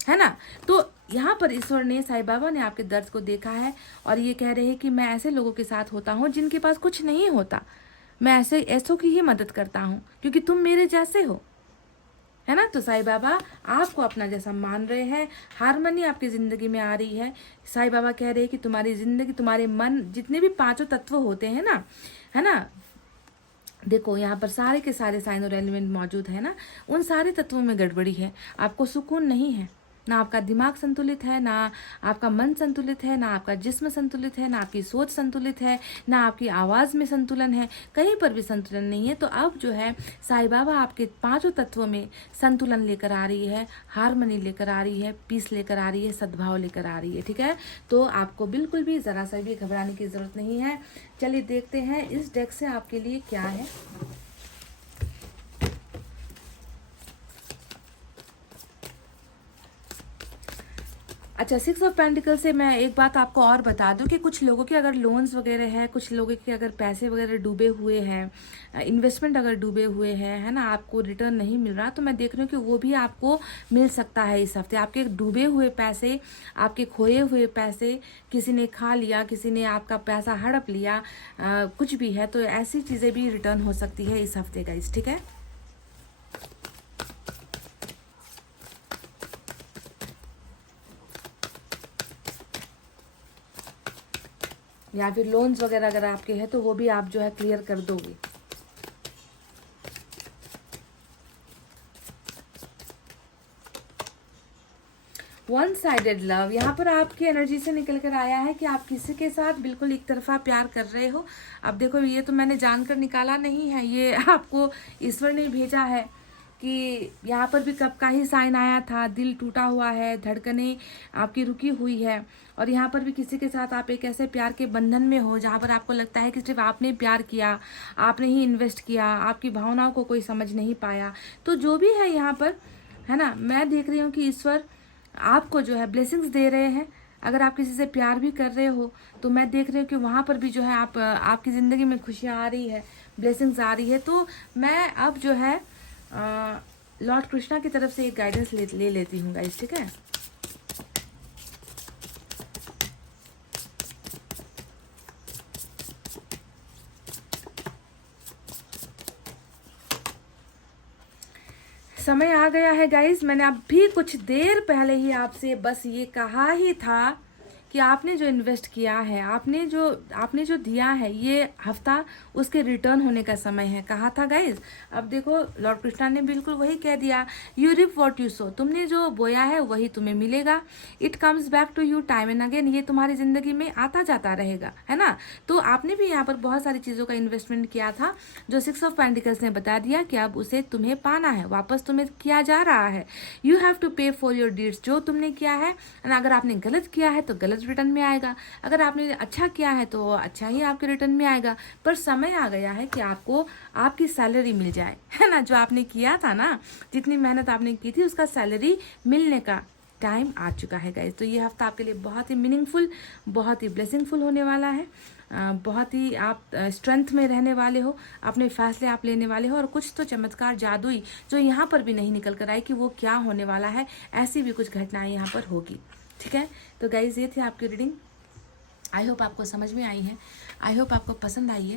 है ना। तो यहाँ पर ईश्वर ने, साईं बाबा ने आपके दर्द को देखा है और ये कह रहे हैं कि मैं ऐसे लोगों के साथ होता हूँ जिनके पास कुछ नहीं होता। मैं ऐसों की ही मदद करता हूँ क्योंकि तुम मेरे जैसे हो, है ना। तो साईं बाबा आपको अपना जैसा मान रहे हैं। हारमोनी आपकी जिंदगी में आ रही है। साईं बाबा कह रहे हैं कि तुम्हारी जिंदगी, तुम्हारे मन, जितने भी 5 तत्व होते हैं ना, है ना, देखो यहाँ पर सारे के सारे साइन और एलिमेंट मौजूद है ना, उन सारे तत्वों में गड़बड़ी है। आपको सुकून नहीं है, ना आपका दिमाग संतुलित है, ना आपका मन संतुलित है, ना आपका जिस्म संतुलित है, ना आपकी सोच संतुलित है, ना आपकी आवाज़ में संतुलन है, कहीं पर भी संतुलन नहीं है। तो अब जो है साईं बाबा आपके 5 तत्वों में संतुलन लेकर आ रही है, हारमोनी लेकर आ रही है, पीस लेकर आ रही है, सद्भाव लेकर आ रही है। ठीक है, तो आपको बिल्कुल भी ज़रा सा भी घबराने की ज़रूरत नहीं है। चलिए देखते हैं इस डेक से आपके लिए क्या है। अच्छा, 6 ऑफ पेंटिकल से मैं एक बात आपको और बता दूं कि कुछ लोगों के अगर लोन्स वगैरह है, कुछ लोगों के अगर पैसे वगैरह डूबे हुए हैं, इन्वेस्टमेंट अगर डूबे हुए हैं, है ना, आपको रिटर्न नहीं मिल रहा, तो मैं देख रही हूँ कि वो भी आपको मिल सकता है इस हफ्ते। आपके डूबे हुए पैसे, आपके खोए हुए पैसे किसी ने खा लिया, किसी ने आपका पैसा हड़प लिया, कुछ भी है, तो ऐसी चीज़ें भी रिटर्न हो सकती है इस हफ्ते गाइस। ठीक है, या फिर लोन्स वगैरह अगर आपके हैं तो वो भी आप जो है क्लियर कर दोगे। वन साइडेड लव, यहाँ पर आपकी एनर्जी से निकल कर आया है कि आप किसी के साथ बिल्कुल एक तरफा प्यार कर रहे हो। अब देखो, ये तो मैंने जानकर निकाला नहीं है, ये आपको ईश्वर ने भेजा है कि यहाँ पर भी कब का ही साइन आया था। दिल टूटा हुआ है, धड़कनें आपकी रुकी हुई है, और यहाँ पर भी किसी के साथ आप एक ऐसे प्यार के बंधन में हो जहाँ पर आपको लगता है कि सिर्फ आपने प्यार किया, आपने ही इन्वेस्ट किया, आपकी भावनाओं को कोई समझ नहीं पाया। तो जो भी है यहाँ पर, है ना, मैं देख रही हूँ कि ईश्वर आपको जो है ब्लेसिंग्स दे रहे हैं। अगर आप किसी से प्यार भी कर रहे हो तो मैं देख रही हूँ कि वहाँ पर भी जो है आपकी ज़िंदगी में खुशियाँ आ रही है, ब्लेसिंग्स आ रही है। तो मैं अब जो है लॉर्ड कृष्णा की तरफ से एक गाइडेंस ले लेती हूँ गाइस। ठीक है, समय आ गया है गाइस। मैंने अभी कुछ देर पहले ही आपसे बस ये कहा ही था कि आपने जो इन्वेस्ट किया है, आपने जो दिया है, ये हफ्ता उसके रिटर्न होने का समय है। कहा था गाइज। अब देखो लॉर्ड कृष्णा ने बिल्कुल वही कह दिया, you reap what you sow. तुमने जो बोया है वही तुम्हें मिलेगा। It comes back to you time and again. ये तुम्हारी जिंदगी में आता जाता रहेगा, है ना। तो आपने भी यहाँ पर बहुत सारी चीजों का इन्वेस्टमेंट किया था, जो 6 ऑफ पेंटिकल्स ने बता दिया कि अब उसे तुम्हें पाना है, वापस तुम्हें किया जा रहा है। यू हैव टू पे फॉर योर डीड्स। जो तुमने किया है, अगर आपने गलत किया है तो गलत रिटर्न में आएगा, अगर आपने अच्छा किया है तो अच्छा ही आपके रिटर्न में आएगा। पर समय आ गया है कि आपको आपकी सैलरी मिल जाए, है ना। जो आपने किया था ना, जितनी मेहनत आपने की थी, उसका सैलरी मिलने का टाइम आ चुका है गाइज। तो ये हफ्ता आपके लिए बहुत ही मीनिंगफुल, बहुत ही ब्लेसिंगफुल होने वाला है। बहुत ही आप स्ट्रेंथ में रहने वाले हो, अपने फैसले आप लेने वाले हो, और कुछ तो चमत्कार जादुई जो यहाँ पर भी नहीं निकल कर आई कि वो क्या होने वाला है, ऐसी भी कुछ घटनाएं यहाँ पर होगी। ठीक है, तो गाइज ये थी आपकी रीडिंग। आई होप आपको समझ में आई है, आई होप आपको पसंद आई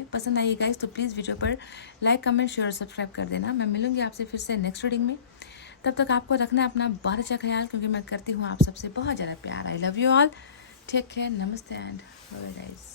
है गाइज। तो प्लीज़ वीडियो पर लाइक, कमेंट, शेयर और सब्सक्राइब कर देना। मैं मिलूंगी आपसे फिर से नेक्स्ट रीडिंग में। तब तक आपको रखना अपना बहुत अच्छा ख्याल, क्योंकि मैं करती हूँ आप सबसे बहुत ज़्यादा प्यार। I love you all, take care, नमस्ते एंड बाय गाइस।